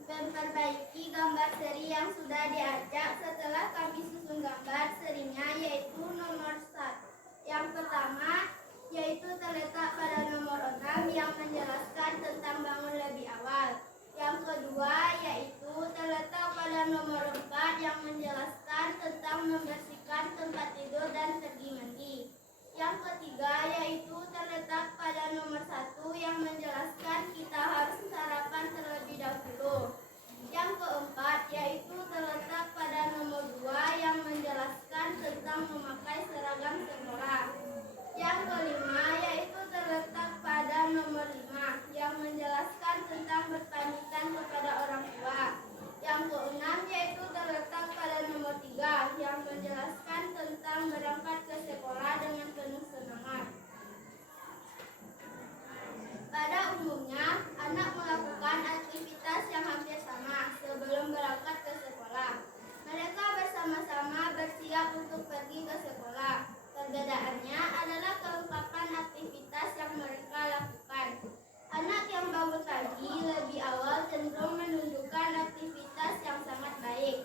memperbaiki gambar seri yang sudah diacak setelah kami susun gambar serinya, yaitu nomor 1. tempat tidur dan pergi mandi. Yang ketiga yaitu terletak pada nomor 1 yang menjelaskan kita harus sarapan terlebih dahulu. Yang keempat yaitu terletak pada nomor 2 yang menjelaskan tentang memakai seragam sekolah. Yang kelima yaitu terletak pada nomor 5 yang menjelaskan tentang berpamitan kepada orang tua. Yang keenam yaitu terletak pada nomor 3 yang menjelaskan tentang berangkat ke sekolah dengan penuh semangat. Pada umumnya, anak melakukan aktivitas yang hampir sama sebelum berangkat ke sekolah. Mereka bersama-sama bersiap untuk pergi ke sekolah. Perbedaannya adalah kelengkapan aktivitas yang mereka lakukan. Anak yang bangun pagi lebih awal cenderung menunjukkan aktivitas yang sangat baik.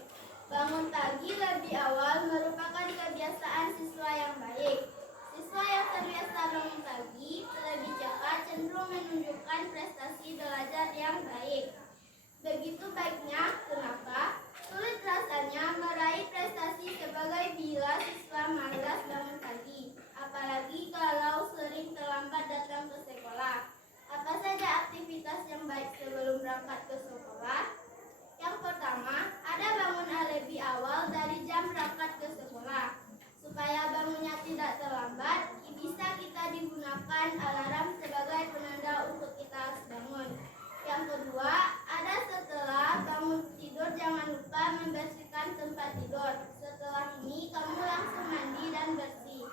Bangun pagi lebih awal merupakan kebiasaan siswa yang baik. Siswa yang terbiasa bangun pagi lebih cepat cenderung menunjukkan prestasi belajar yang baik. Begitu baiknya, kenapa? Sulit rasanya meraih prestasi sebagai bila siswa malas bangun pagi, apalagi kalau sering terlambat datang ke sekolah. Apa saja aktivitas yang baik sebelum berangkat ke sekolah? Yang pertama, ada bangun lebih awal dari jam berangkat ke sekolah. Supaya bangunnya tidak terlambat, bisa kita digunakan alarm sebagai penanda untuk kita harus bangun. Yang kedua, ada setelah bangun tidur jangan lupa membersihkan tempat tidur. Setelah ini kamu langsung mandi dan bersih.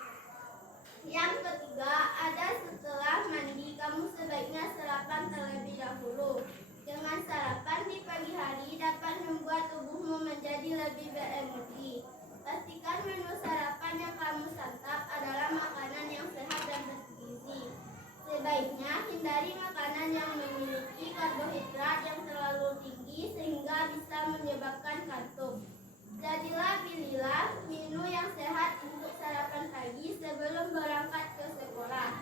Yang ketiga, ada setelah mandi kamu sebaiknya sarapan terlebih dahulu. Dengan sarapan di pagi hari dapat membuat tubuhmu menjadi lebih berenergi. Pastikan menu sarapan yang kamu santap adalah makanan yang sehat dan bergizi. Sebaiknya hindari makanan yang memiliki karbohidrat yang terlalu tinggi sehingga bisa menyebabkan kantuk. Jadilah pilihlah menu yang sehat untuk sarapan pagi sebelum berangkat ke sekolah.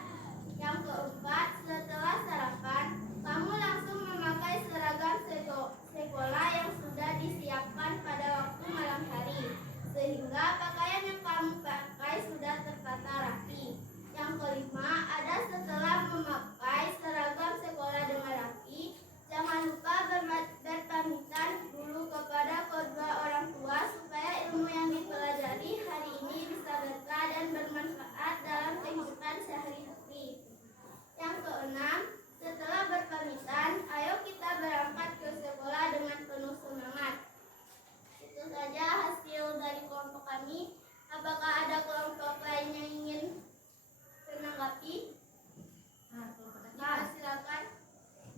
Yang keempat, setelah sarapan, kamu langsung memakai seragam sekolah yang sudah disiapkan pada waktu malam hari, sehingga pakaian yang kamu pakai sudah tertata rapi. Yang kelima, ada setelah memakai seragam sekolah dengan rapi, jangan lupa berpamitan dulu kepada kedua orang tua supaya ilmu yang dipelajari hari ini bisa berkah dan bermanfaat dalam kehidupan sehari-hari. Yang keenam, setelah berpamitan, ayo kita berangkat ke sekolah dengan penuh semangat. Itu saja hasil dari kelompok kami. Apakah ada kelompok lain yang ingin menanggapi? Silakan.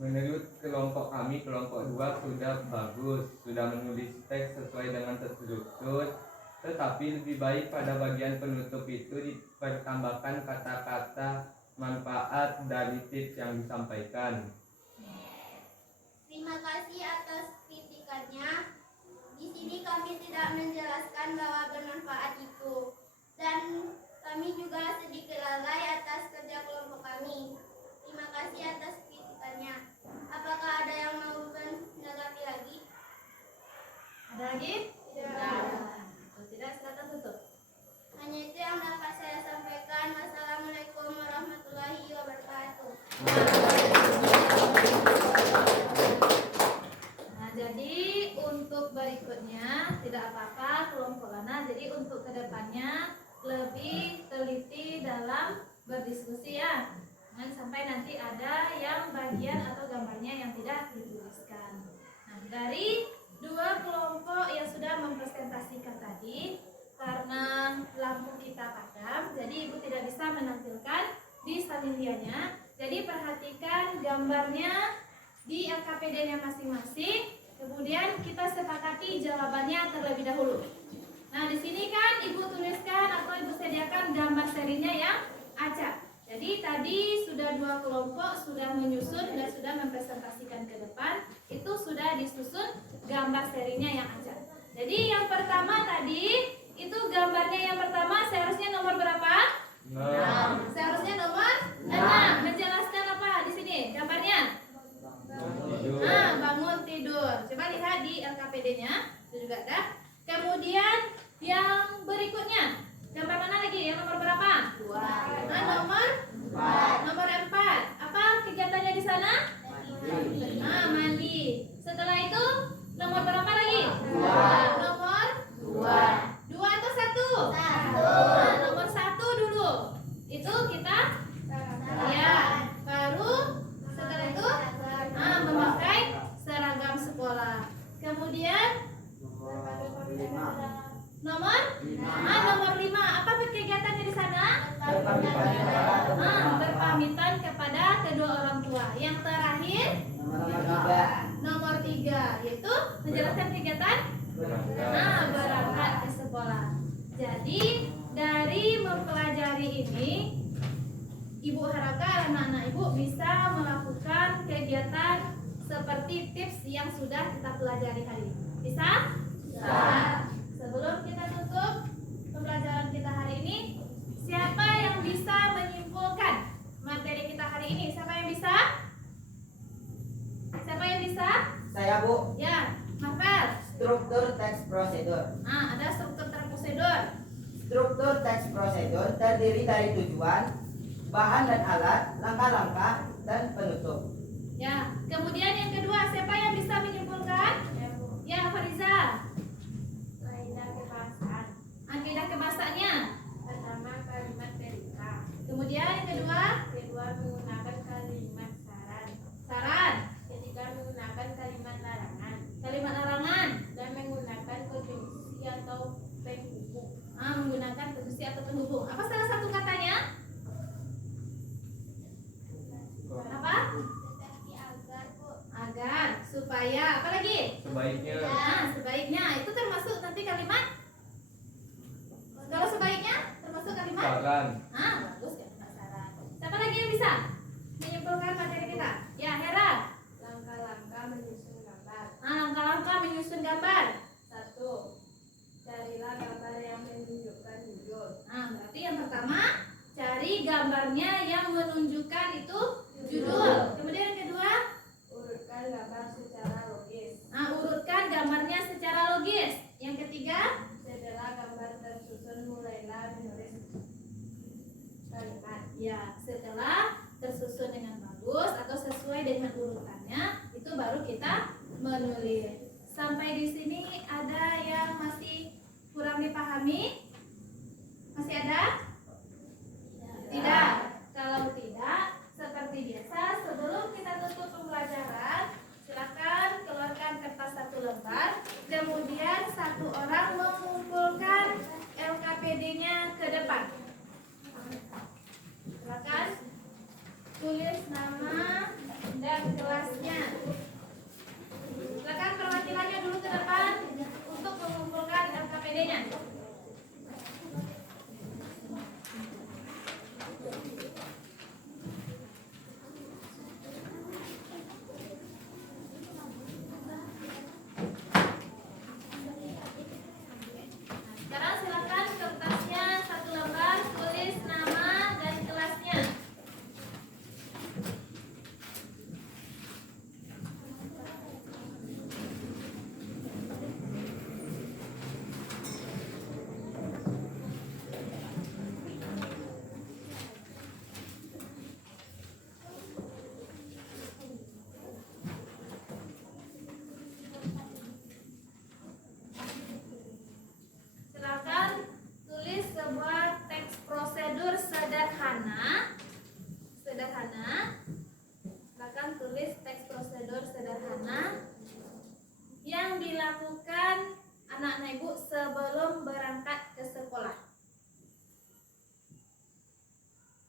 Menurut kelompok kami, kelompok 2 sudah bagus, sudah menulis teks sesuai dengan terstruktur, tetapi lebih baik pada bagian penutup itu ditambahkan kata-kata manfaat dari tips yang disampaikan. Terima kasih atas kritikannya. Di sini kami tidak menjelaskan bahwa bermanfaat itu, dan kami juga sedikit lalai atas kerja kelompok kami. Terima kasih atas kritikannya. Apakah ada yang mau menanggapi lagi? Ada lagi? Tidak. Kalau tidak, silakan tutup. Hanya itu yang dapat saya sampaikan. Wassalamualaikum warahmatullahi wabarakatuh. Nah, jadi untuk berikutnya tidak apa-apa kelompok Lana. Jadi untuk kedepannya lebih teliti dalam berdiskusi ya. Jangan sampai nanti ada yang bagian atau gambarnya yang tidak dituliskan. Nah, dari dua kelompok yang sudah mempresentasikan tadi, karena lampu kita padam, jadi ibu tidak bisa menampilkan di salinianya. Jadi perhatikan gambarnya di LKPD-nya masing-masing. Kemudian kita sepakati jawabannya terlebih dahulu. Nah, di sini kan ibu tuliskan atau ibu sediakan gambar serinya yang acak. Jadi tadi sudah dua kelompok sudah menyusun dan sudah mempresentasikan ke depan. Itu sudah disusun gambar serinya yang acak. Jadi yang pertama tadi itu gambarnya yang pertama seharusnya nomor berapa? 6. Seharusnya nomor 6. Menjelaskan apa di sini gambarnya? Bangun tidur. Coba lihat di LKPD-nya, itu juga ada. Kemudian yang berikutnya, kedua. Yang terakhir Nomor 3. yaitu menjelaskan kegiatan berangkat ke sekolah. Jadi dari mempelajari ini, Ibu harapkan anak-anak Ibu bisa melakukan kegiatan seperti tips yang sudah kita pelajari hari ini. Bisa? Sebelum kita tutup pembelajaran kita hari ini, siapa yang bisa menyimpulkan materi kita hari ini? Siapa yang bisa? Siapa yang bisa? Saya, Bu. Ya, Marvel. Struktur teks prosedur. Ada struktur prosedur. Struktur teks prosedur terdiri dari tujuan, bahan dan alat, langkah-langkah, dan penutup. Ya, kemudian yang kedua, siapa yang bisa menyimpulkan? Ya, Fariza. Kaidah kebahasaan. Akidah kebahasaannya. Pertama, kalimat perintah. Kemudian yang kedua, Kedua, menggunakan kalimat saran. saran, Ketiga, menggunakan kalimat larangan. kalimat larangan, Dan menggunakan konjungsi atau penghubung. menggunakan konjungsi atau penghubung. Apa salah satu katanya? Apa? Tetapi agar, Bu. Agar, supaya, apa lagi? Sebaiknya Sebaiknya. Itu termasuk nanti kalimat. Kalau sebaiknya termasuk kalimat. saran. Bagus ya, saran. Siapa lagi yang bisa menyimpulkan materi kita? Ya, Hera. Langkah-langkah menyusun gambar. Langkah-langkah menyusun gambar. 1. Carilah gambar yang menunjukkan judul. Berarti yang pertama, cari gambarnya yang menunjukkan itu judul. Kemudian yang kedua, Urutkan gambar secara logis. urutkan gambarnya secara logis. Yang ketiga, Setelah gambar tersusun, mulailah menulis kalimat. ya setelah tersusun dengan bagus atau sesuai dengan urutannya, itu baru kita menulis. Sampai di sini ada yang masih kurang dipahami? Masih ada? Tidak. Kalau tidak, seperti biasa, sebelum kita tutup pembelajaran, silakan keluarkan kertas 1 lembar. Kemudian satu orang mengumpulkan LKPD-nya ke depan. Silakan tulis nama dan kelasnya. Silakan perwakilannya dulu ke depan untuk mengumpulkan LKPD-nya. Sekarang silakan kertasnya 1 lembar, tulis nama dan kelasnya. Silakan tulis sebuah teks prosedur sederhana. Silakan tulis teks prosedur sederhana yang dilakukan anak-anak Ibu sebelum berangkat ke sekolah.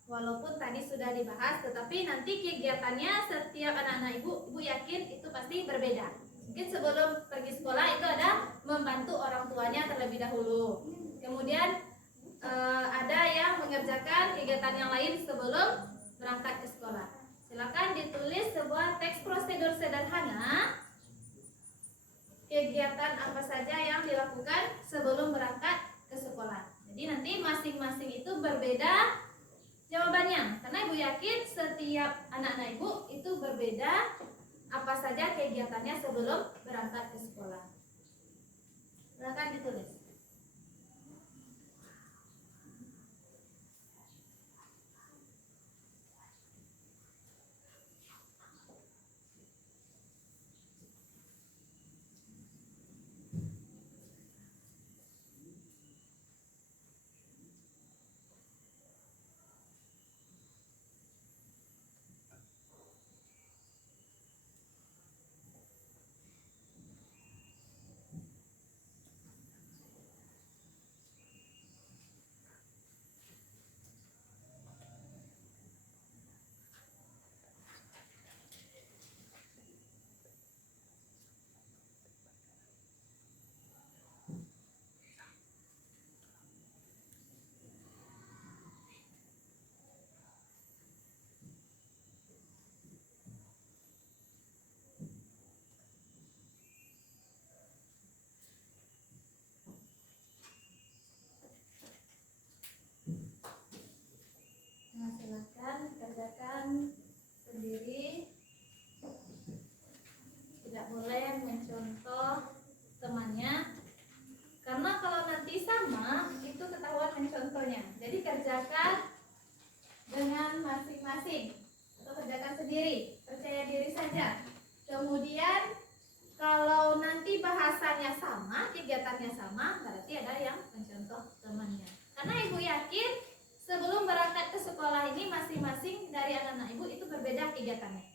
Walaupun tadi sudah dibahas, tetapi nanti kegiatannya setiap anak-anak Ibu yakin itu pasti berbeda. Mungkin sebelum pergi sekolah itu ada membantu orang tuanya terlebih dahulu. Kemudian ada yang mengerjakan kegiatan yang lain sebelum berangkat ke sekolah. Silakan ditulis sebuah teks prosedur sederhana kegiatan apa saja yang dilakukan sebelum berangkat ke sekolah. Jadi nanti masing-masing itu berbeda jawabannya, karena Ibu yakin setiap anak-anak Ibu itu berbeda apa saja kegiatannya sebelum berangkat ke sekolah. Silakan ditulis. kerjakan dengan masing-masing atau kerjakan sendiri, percaya diri saja. Kemudian kalau nanti bahasanya sama, kegiatannya sama, berarti ada yang mencontoh temannya. Karena ibu yakin sebelum berangkat ke sekolah ini masing-masing dari anak-anak ibu itu berbeda kegiatannya.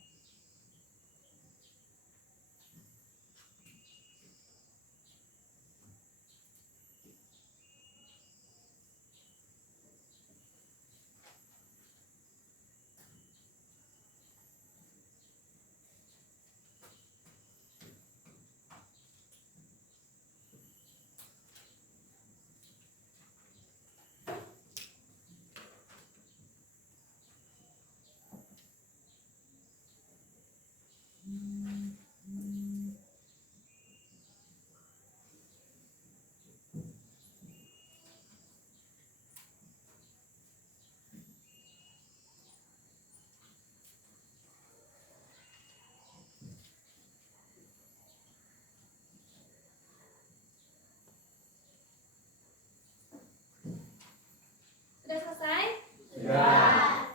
Sudah selesai? Sudah.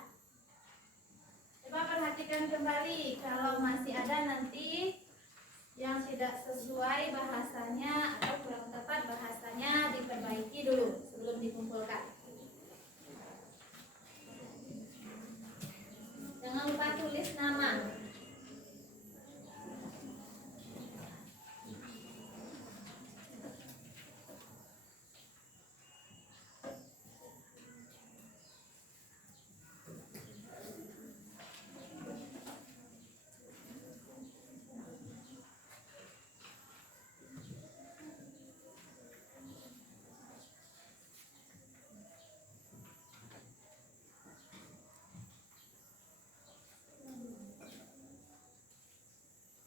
Coba perhatikan kembali kalau masih ada nanti yang tidak sesuai bahasanya atau kurang tepat bahasanya, diperbaiki dulu sebelum dikumpulkan. Jangan lupa tulis nama.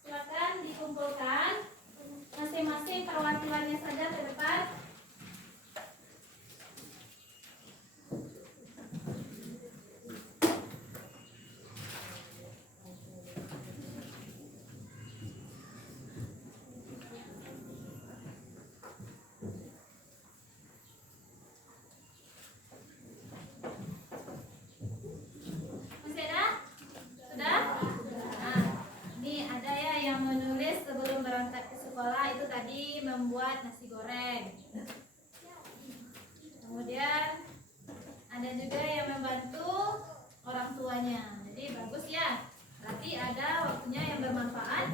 Silakan dikumpulkan masing-masing perwakilannya saja ke depan. Masih ada? Sudah? Nah, ini ada ya yang menulis sebelum berangkat ke sekolah itu tadi membuat nasi goreng. Kemudian ada juga yang membantu orang tuanya. Jadi bagus ya. Berarti ada waktunya yang bermanfaat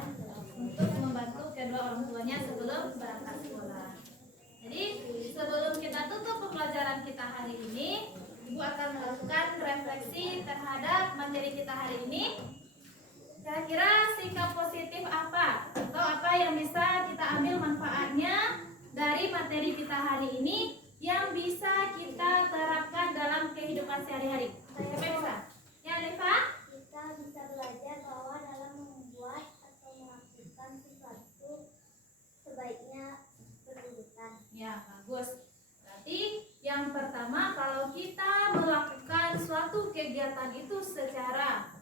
untuk membantu kedua orang tuanya sebelum berangkat sekolah. Jadi sebelum kita tutup pembelajaran kita hari ini, Ibu akan melakukan refleksi terhadap materi kita hari ini. Kira-kira sikap positif apa atau apa yang bisa kita ambil manfaatnya dari materi kita hari ini yang bisa kita terapkan dalam kehidupan sehari-hari? Siapa yang bisa? Ya, Neva? Kita bisa belajar bahwa dalam membuat atau melakukan sesuatu sebaiknya berurutan. Ya, bagus. Berarti yang pertama kalau kita melakukan suatu kegiatan itu secara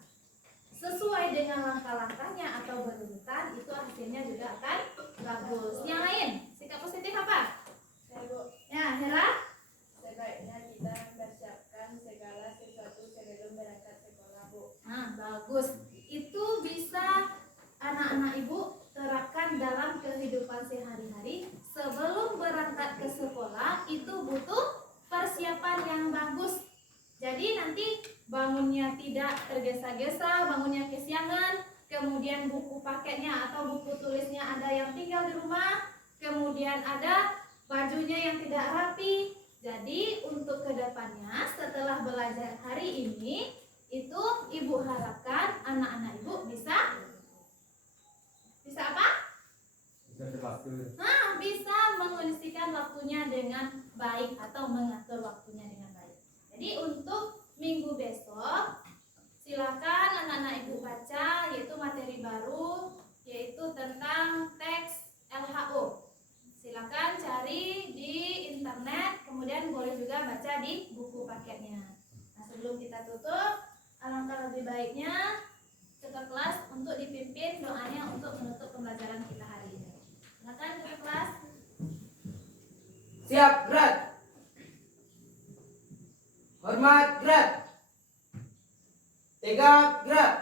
sesuai dengan langkah-langkahnya atau berurutan, itu hasilnya juga akan bagus. Yang lain, sikap positif apa? Ya, Hera? Sebaiknya kita mempersiapkan segala sesuatu sebelum berangkat sekolah, Bu. Nah, bagus. Itu bisa anak-anak ibu terapkan dalam kehidupan sehari-hari. Sebelum berangkat ke sekolah itu butuh persiapan yang bagus. Jadi nanti bangunnya tidak tergesa-gesa, bangunnya kesiangan, kemudian buku paketnya atau buku tulisnya ada yang tinggal di rumah, kemudian ada bajunya yang tidak rapi. Jadi untuk kedepannya setelah belajar hari ini, itu ibu harapkan anak-anak ibu bisa apa? Bisa terwaktu. Nah, bisa mengondisikan waktunya dengan baik atau mengatur waktunya dengan baik. Jadi untuk minggu besok silakan anak-anak ibu baca yaitu materi baru yaitu tentang teks LHO. Silakan cari di internet, kemudian boleh juga baca di buku paketnya. Nah, sebelum kita tutup, alangkah lebih baiknya ketua kelas untuk dipimpin doanya untuk menutup pembelajaran kita hari ini. Silakan ketua kelas. Siap, gerak. Hormat, gerak. Tegak, gerak.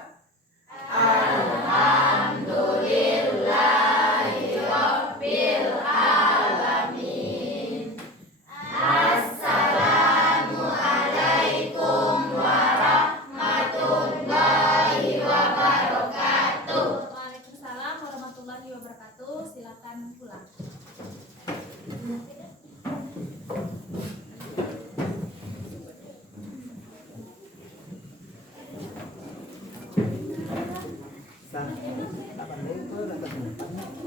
Waalaikumsalam warahmatullahi wabarakatuh. Silakan pulang. Sah. Tak pandai pun, tak pandai.